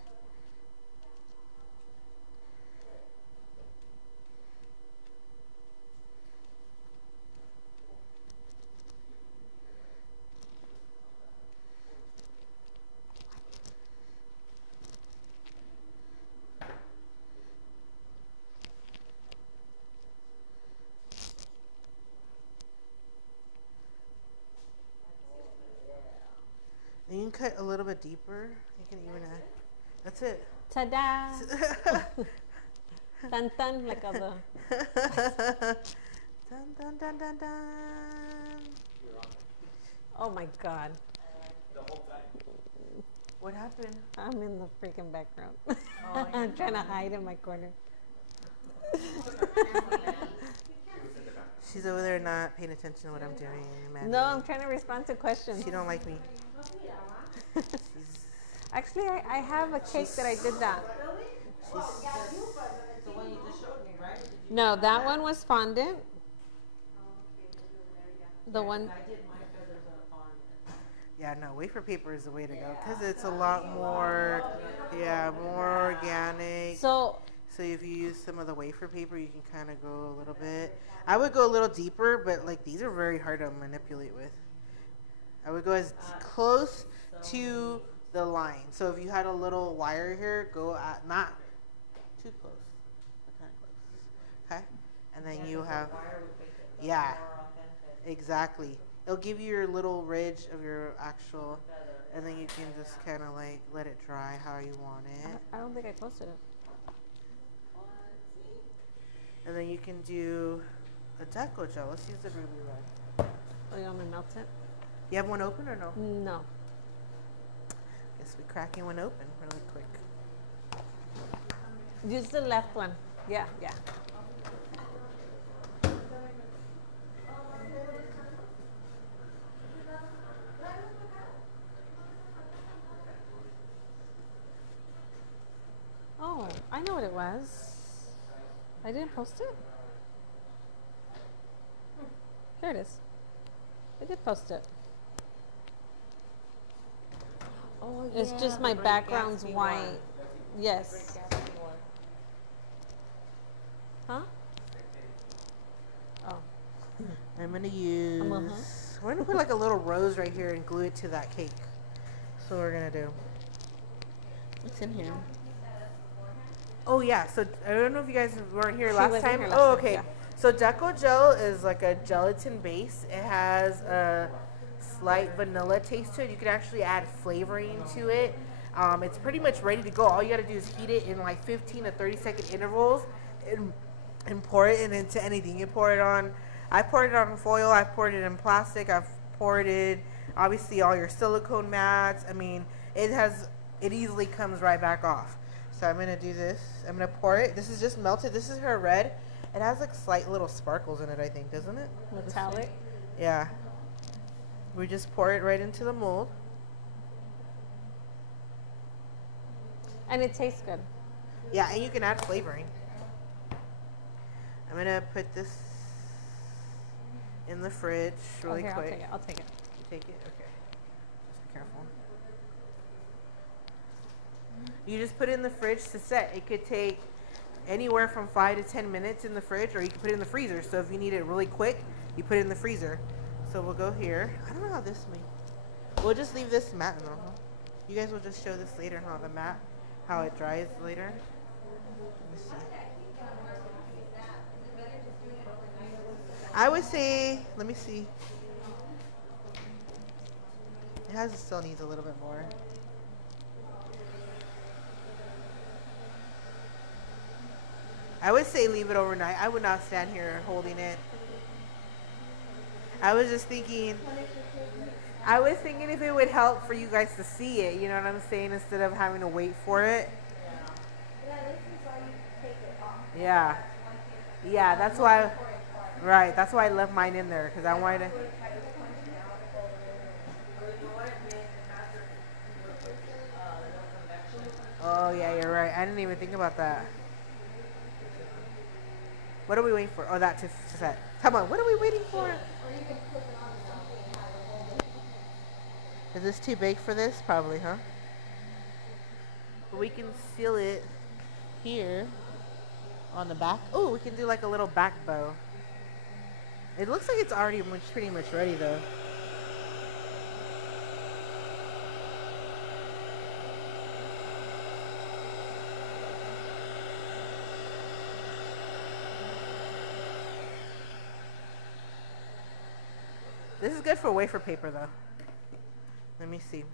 And you can cut a little bit deeper. You can even add. That's it. Ta-da! Dun dun, like all the. Dun dun dun dun dun. Oh my God! What happened? I'm in the freaking background. Oh, I'm trying to hide in my corner. She's over there not paying attention to what I'm doing. No, I'm trying to respond to questions. She don't like me. Actually, I have a cake that I did that. The one you just showed me, right? No, that one was fondant. The one. I did my feathers on fondant. Yeah, no, wafer paper is the way to go because it's a lot more, more organic. So if you use some of the wafer paper, you can kind of go a little bit. I would go a little deeper, but like these are very hard to manipulate with. I would go as close to the line. So if you had a little wire here, go at not too close, but kind of close. Okay, and then you have exactly. It'll give you your little ridge of your actual, Feather. and then you can just kind of like let it dry how you want it. I don't think I posted it. And then you can do a deco gel. Let's use the ruby red. Oh, you want me to melt it? You have one open or no? No. Guess we're cracking one open really quick. Use the left one. Yeah, yeah. Oh, I know what it was. I didn't post it. Here it is. I did post it. Oh, It's just my background's white. Yes. Huh? Oh. I'm gonna use. Uh-huh. We're gonna put like a little rose right here and glue it to that cake. That's what we're gonna do. What's in here? Oh yeah. So I don't know if you guys weren't here last wasn't time. here last Oh, time, okay. yeah. So Deco Gel is like a gelatin base. It has a slight vanilla taste to it. You can actually add flavoring to it. It's pretty much ready to go. All you gotta do is heat it in like 15 to 30-second intervals and pour it into anything. You pour it on. I poured it on foil. I've poured it in plastic. I've poured it, obviously, all your silicone mats. I mean, it easily comes right back off. So I'm gonna do this. I'm gonna pour it. This is just melted. This is her red. It has like slight little sparkles in it, I think, doesn't it? Metallic. Yeah. We just pour it right into the mold. And it tastes good. Yeah, and you can add flavoring. I'm gonna put this in the fridge really here, quick. I'll take it. You take it? Okay. Just be careful. You just put it in the fridge to set. It could take anywhere from 5 to 10 minutes in the fridge, or you can put it in the freezer. So if you need it really quick, you put it in the freezer. So we'll go here. I don't know how this may. We'll just leave this matte in there. Huh? You guys will just show this later, huh? The matte, how it dries later. Let me see. I would say, let me see. It still needs a little bit more. I would say leave it overnight. I would not stand here holding it. I was just thinking, if it would help for you guys to see it, you know what I'm saying, instead of having to wait for it. Yeah. Yeah, that's why, right, that's why I left mine in there, because I wanted to. Oh, yeah, you're right. I didn't even think about that. What are we waiting for? Oh, that to set. Come on, what are we waiting for? Is this too big for this? Probably, huh? But we can seal it here on the back. Oh, we can do like a little back bow. It looks like it's already pretty much ready though. This is good for wafer paper though. Let me see.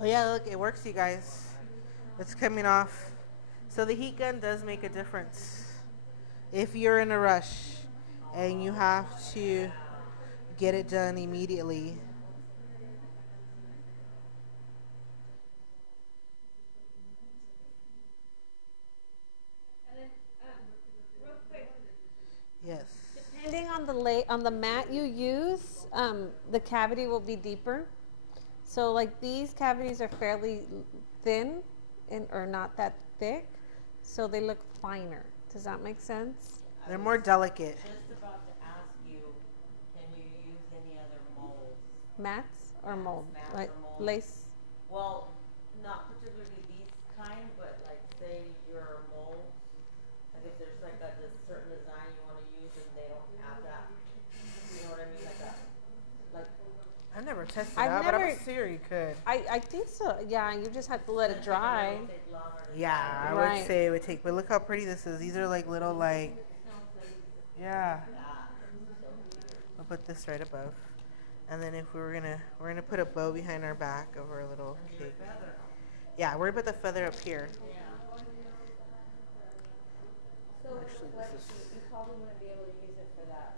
Oh yeah, look, it works, you guys. It's coming off. So the heat gun does make a difference. If you're in a rush and you have to get it done immediately. Yes. Depending on the mat you use, the cavity will be deeper. So like these cavities are fairly thin or not that thick, so they look finer. Does that make sense? They're more delicate. Just about to ask you, can you use any other molds? Mats or mold? Mats Like or molds. lace? Well, not particularly these kind, but like say your molds, like if there's like a certain design you want to use and they don't have that, you know what I mean? Like I've never tested it I've out, but I'm never- sure you could. I think so. Yeah, you just have to let it dry. It'll take longer to Yeah, I Right. would say it would take. But look how pretty this is. These are like little like. Yeah. I'll put this right above, and then if we're gonna put a bow behind our back of our little cake. Yeah, we're gonna put the feather up here. So, Actually, like, this is- you probably wouldn't be able to use it for that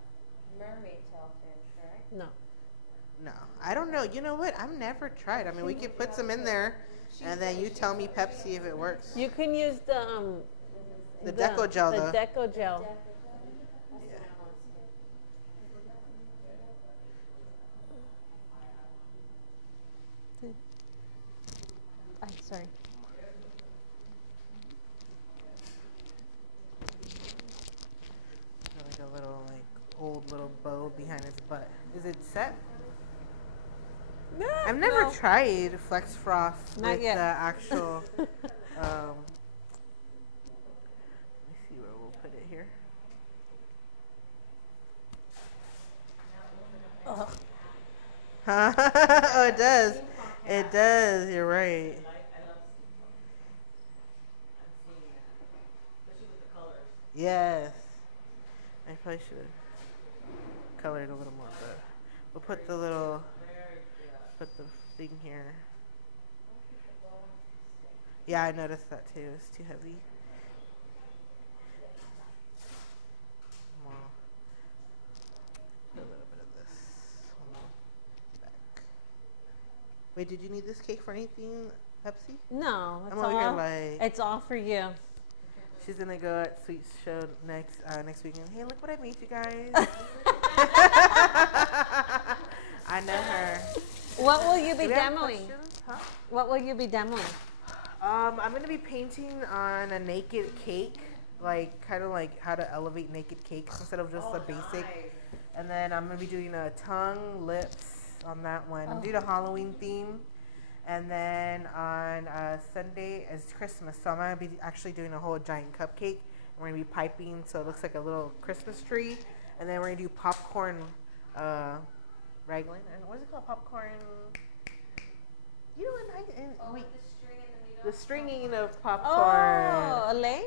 mermaid tail fish, right? No. No, I don't know. You know what? I've never tried. I mean, we could put some in there, and then you tell me Pepsi if it works. You can use The Deco Gel, The though. Deco Gel. Yeah. I'm sorry. Like a little like old little bow behind his butt. Is it set? I've never No. tried Flex Frost Not with yet. the actual. Let me see where we'll put it here. Ugh. Oh, it does. It does. You're right. Yes. I probably should have colored a little more, but we'll put the little, put the thing here. Yeah, I noticed that too. It's too heavy. Wow. Put a little bit of this on the back. Wait, did you need this cake for anything, Pepsi? No, it's I'm over here all. like. It's all for you. She's gonna go at Sweet Show next weekend. Hey, look what I made you guys. I know her. What will you be Do we have demoing? questions? Huh? What will you be demoing? I'm gonna be painting on a naked cake, like kind of like how to elevate naked cakes instead of just a basic. And then I'm gonna be doing a tongue, lips on that one. I'm doing a Halloween theme. And then on Sunday is Christmas, so I'm gonna be actually doing a whole giant cupcake. We're gonna be piping so it looks like a little Christmas tree, and then we're gonna do popcorn raglan. And what is it called? Popcorn. You know, With the string in the middle. the stringing of popcorn. Oh, a lei?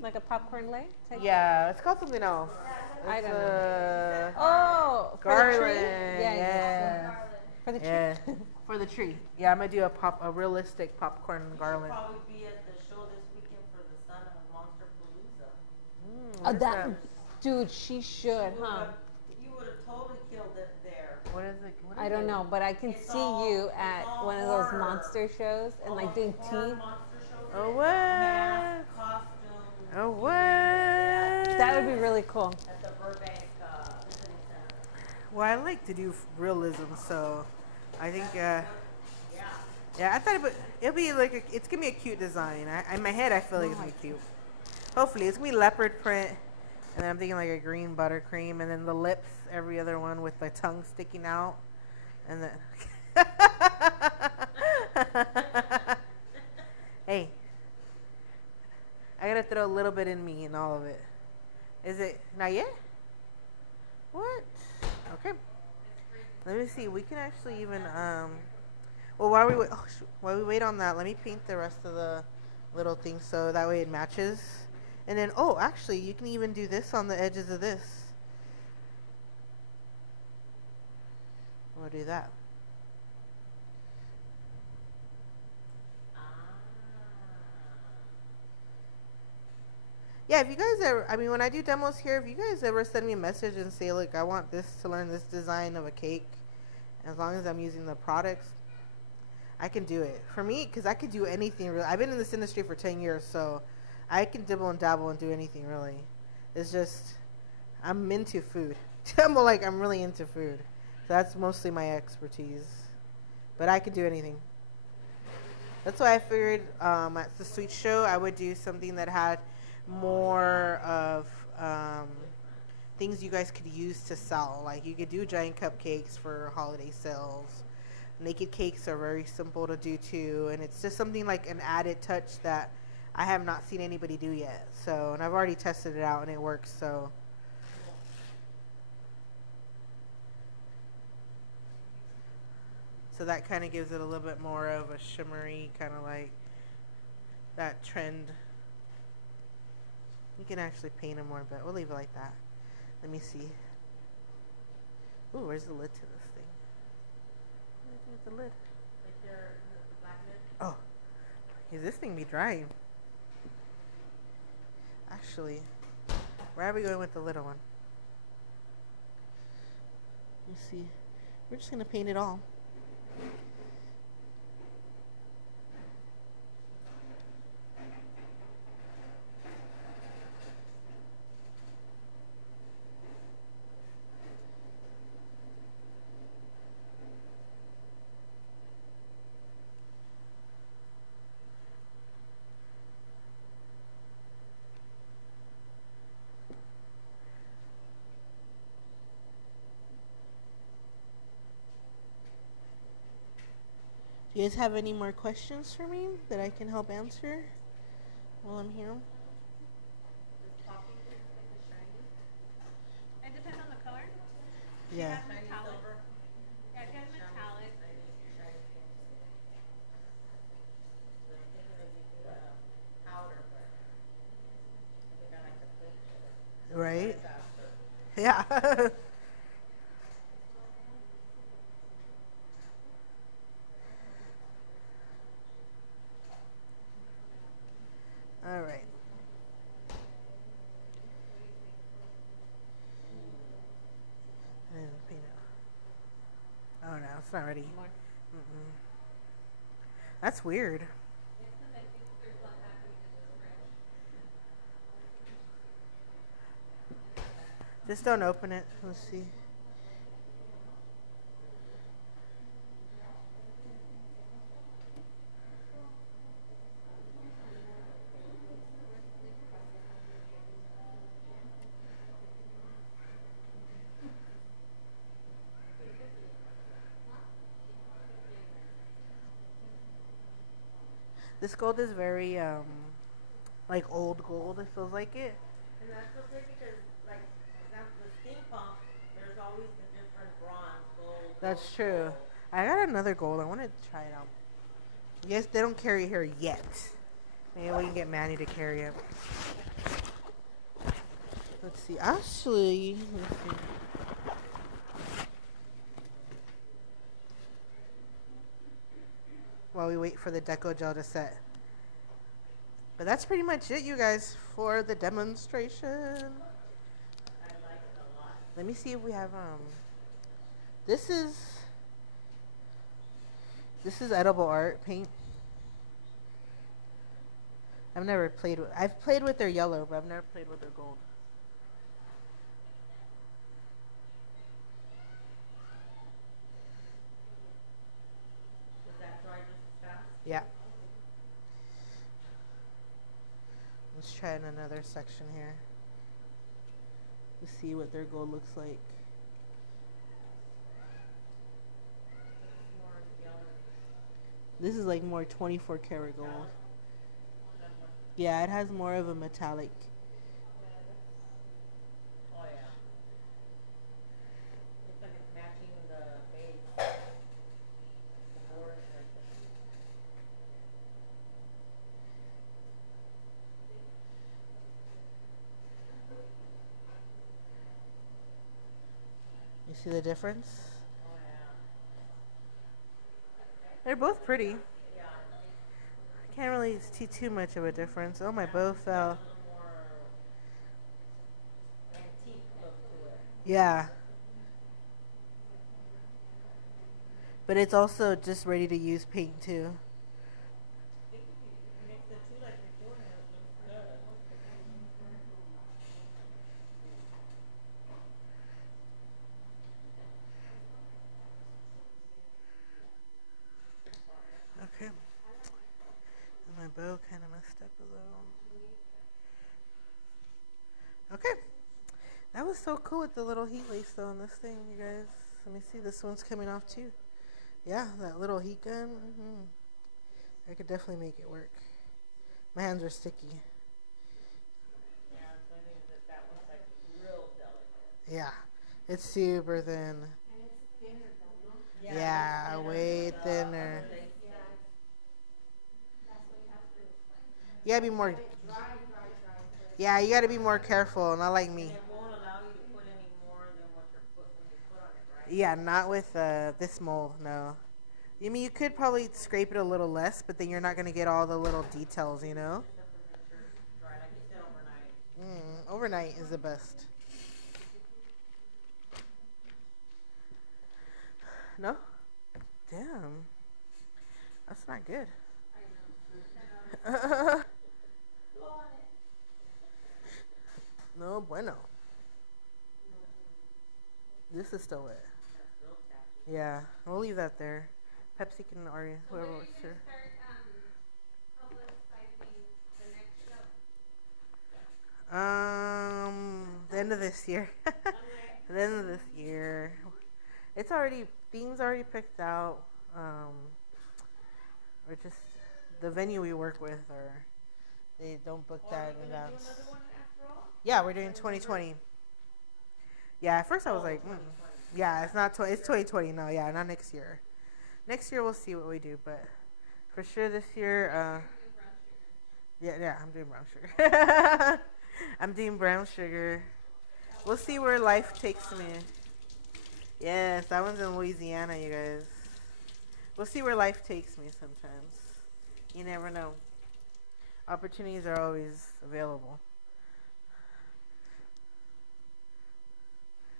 Like a popcorn lei? Type? Yeah, it's called something else. I It's, don't know. Oh, for garland. the tree? Yeah, Yeah. for the tree. Yeah. For the tree. Yeah, I'm gonna do a realistic popcorn garland. Probably be at the show this weekend for the son of Monster Palooza. What is That, dude, she should, huh? You would have totally killed it there. What is it? What is I don't it? know, but I can It's see all- you it's at all one of those horror. monster shows and like doing Horror tea. monster shows. Oh, what? Mask, costumes. Oh, what? That would be really cool. At the Burbank Visiting Center. Well, I like to do realism, so I think, Yeah. yeah, I thought it'll be like, it's gonna be a cute design. In my head, I feel like it's gonna be cute. Hopefully, it's gonna be leopard print, and then I'm thinking like a green buttercream, and then the lips, every other one with the tongue sticking out, and then. Hey, I gotta throw a little bit in me and all of it. Is it not yet? What? Okay. Let me see. We can actually even well, while we wait on that, let me paint the rest of the little things so that way it matches. And then actually you can even do this on the edges of this. We'll do that. Yeah, if you guys ever, I mean, when I do demos here, if you guys ever send me a message and say, look, I want this to learn this design of a cake, as long as I'm using the products, I can do it. For me, because I could do anything really. I've been in this industry for 10 years, so I can dibble and dabble and do anything really. It's just, I'm into food. I'm really into food. So that's mostly my expertise. But I can do anything. That's why I figured at the Sweet Show, I would do something that had more of things you guys could use to sell. Like you could do giant cupcakes for holiday sales. Naked cakes are very simple to do too, and it's just something like an added touch that I have not seen anybody do yet. So, and I've already tested it out and it works. So, So that kind of gives it a little bit more of a shimmery, kind of like that trend. You can actually paint them more, but we'll leave it like that. Let me see. Ooh, where's the lid to this thing? Where's the lid? Like the black lid. Oh, is this thing be drying? Actually, where are we going with the little one? Let's see. We're just gonna paint it all. Do you guys have any more questions for me that I can help answer while I'm here? It depends on the color. Yeah. Shiny silver. Yeah, it has metallic. Shiny skin. So I'm thinking if we do a powder, but I think I like the flip. Right? Faster. Yeah. All right. I didn't paint it. Oh no, it's not ready. Mm-mm. That's weird. Just don't open it. Let's see. This gold is very like old gold. It feels like it. And that's okay because, like, for example, the steampunk, there's always the different bronze, gold. That's gold, true. gold. I got another gold. I want to try it out. Yes, they don't carry it here yet. Maybe we can get Manny to carry it. Let's see. Actually, let's see. While we wait for the deco gel to set. But that's pretty much it, you guys, for the demonstration. I like it a lot. Let me see if we have this is edible art paint. I've played with their yellow, but I've never played with their gold. Does that dry just as fast? Yeah. Let's try in another section here. Let's see what their gold looks like. More yellow. This is like more 24 karat gold. Yeah, it has more of a metallic. Oh yeah. Looks like it's matching the base. The board and everything. You see the difference? Oh yeah. They're both pretty. Yeah. Can't really see too much of a difference. Oh, my bow fell. A little more antique look to it. Yeah. But it's also just ready to use paint too. I think if you mix the two like before, and it looks good. Okay. And my bow kind of messed up a little. Okay. That was so cool with the little heat lace though on this thing, you guys. Let me see. This one's coming off too. Yeah, that little heat gun. I could definitely make it work. My hands are sticky. Yeah, so I think that one's like real delicate. Yeah. It's super thin. And it's thinner though, no? Yeah, Yeah, way thinner. You gotta be more. Yeah, you gotta be more careful. Not like me. And it won't allow you to put any more than what you're put when you put on it, right? Yeah, not with this mold. No. I mean, you could probably scrape it a little less, but then you're not gonna get all the little details, you know. Just have to make sure it's dry, like you said, overnight. Overnight is the best. No? Damn. That's not good. No bueno. This is still wet. Yeah, we'll leave that there. Pepsi can already, whoever wants to. The end of this year. The end of this year. It's already, things already picked out. We're just, the venue we work with, or they don't book that in advance. Yeah, we're doing 2020. Yeah, at first I was like, yeah, it's not, it's 2020. No, yeah, not next year. Next year we'll see what we do, but for sure this year, yeah, I'm doing brown sugar. I'm doing brown sugar. We'll see where life takes me. Yes, that one's in Louisiana, you guys. We'll see where life takes me sometimes. You never know. Opportunities are always available.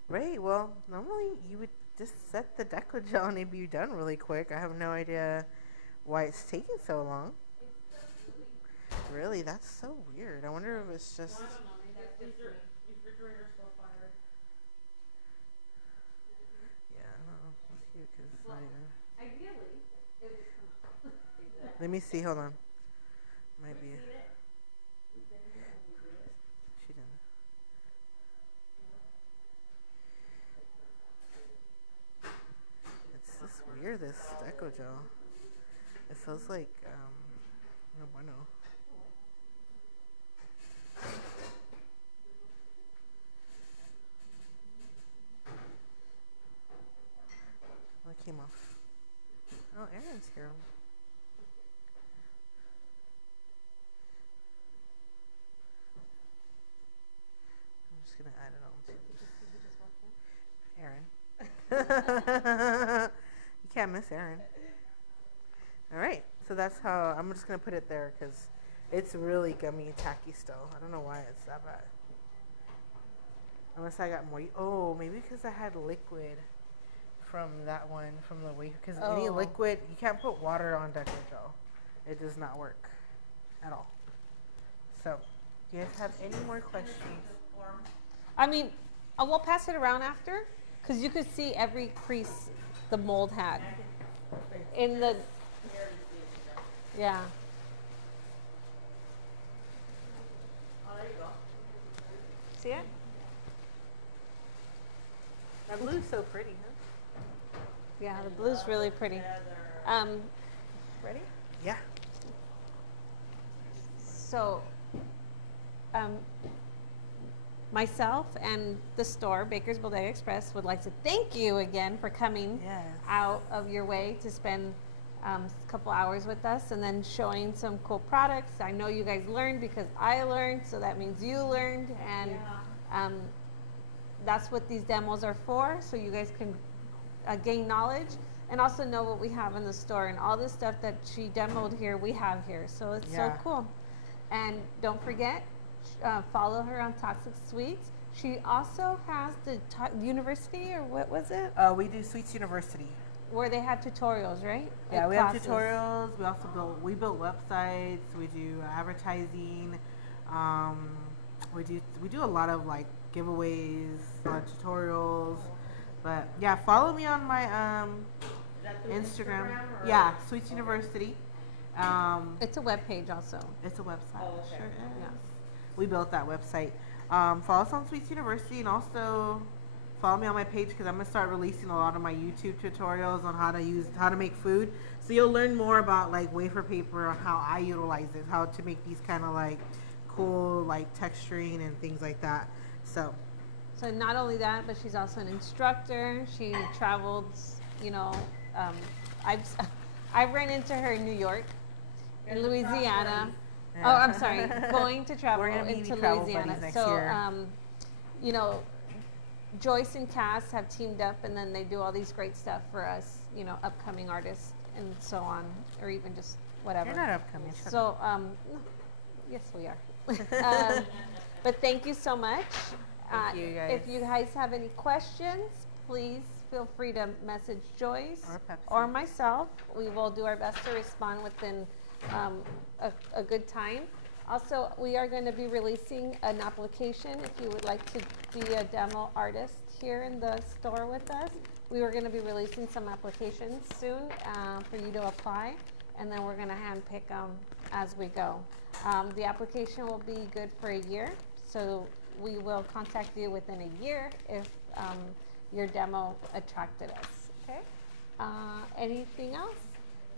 Right, well, normally you would just set the decollage on and be done really quick. I have no idea why it's taking so long. Really, that's so weird. I wonder if it's just... Refrigerator's still fired. Yeah, I don't know. Let's see, 'cause it's not even... Ideally, it would come up. Let me see, hold on. Might be... She didn't. It's just weird, this deco gel. It feels like, no bueno. Oh, it came off. Oh, Aaron's here. I'm just gonna add it on to Aaron. You can't miss Aaron. All right, so that's how I'm just gonna put it there because it's really gummy tacky still. I don't know why it's that bad. Unless I got more. Oh, maybe because I had liquid from that one, from the wafer. Because any liquid, you can't put water on deco gel. It does not work at all. So, do you guys have any more questions? I mean, we'll pass it around after, because you could see every crease the mold had. In the, yeah. Oh, there you go. See it? That blue's so pretty, huh? Yeah, the blue's really pretty. Ready? Yeah. So, myself and the store, Baker's Bodega Express, would like to thank you again for coming out of your way to spend a couple hours with us and then showing some cool products. I know you guys learned because I learned, so that means you learned, and that's what these demos are for, so you guys can gain knowledge and also know what we have in the store, and all the stuff that she demoed here we have here, so it's so cool. And don't forget, follow her on Toxic Sweets. She also has the university, or what was it? We do Sweets University, where they have tutorials, right? Yeah, Like we classes. have tutorials. We also build websites. We do advertising. We do a lot of like giveaways, tutorials. But yeah, follow me on my Instagram. Yeah, Sweets University. It's a web page also. It's a website. Oh, okay. Sure is. Yeah. We built that website. Follow us on Sweets University, and also follow me on my page because I'm gonna start releasing a lot of my YouTube tutorials on how to make food. So you'll learn more about like wafer paper, on how I utilize it, how to make these kind of like cool like texturing and things like that. So not only that, but she's also an instructor. She traveled, I've run into her in New York, in You're the top Louisiana. Yeah. Oh, I'm sorry, going to travel We're gonna be into travel Louisiana. buddies next So, year. you know, Joyce and Cass have teamed up, and then they do all these great stuff for us, you know, upcoming artists and so on, or even just whatever. You're not upcoming. shut So, no, yes, we are. But thank you so much. Thank you, guys. If you guys have any questions, please feel free to message Joyce Or Pepsi. or myself. We will do our best to respond within a good time. Also, we are going to be releasing an application if you would like to be a demo artist here in the store with us. We are going to be releasing some applications soon for you to apply, and then we're going to handpick them as we go. The application will be good for a year, so we will contact you within a year if your demo attracted us. Okay? Anything else?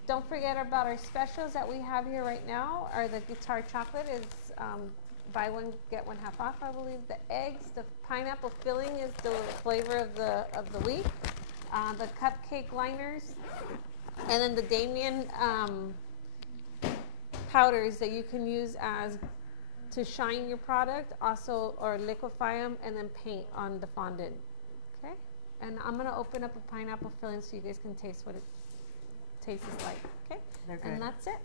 Don't forget about our specials that we have here right now. Are the guitar chocolate is buy one get one half off, I believe. The eggs, the pineapple filling is the flavor of the week. The cupcake liners, and then the Damien powders that you can use as to shine your product, also or liquefy them and then paint on the fondant. Okay, and I'm gonna open up a pineapple filling so you guys can taste what it tastes like. Okay, They're good. and that's it.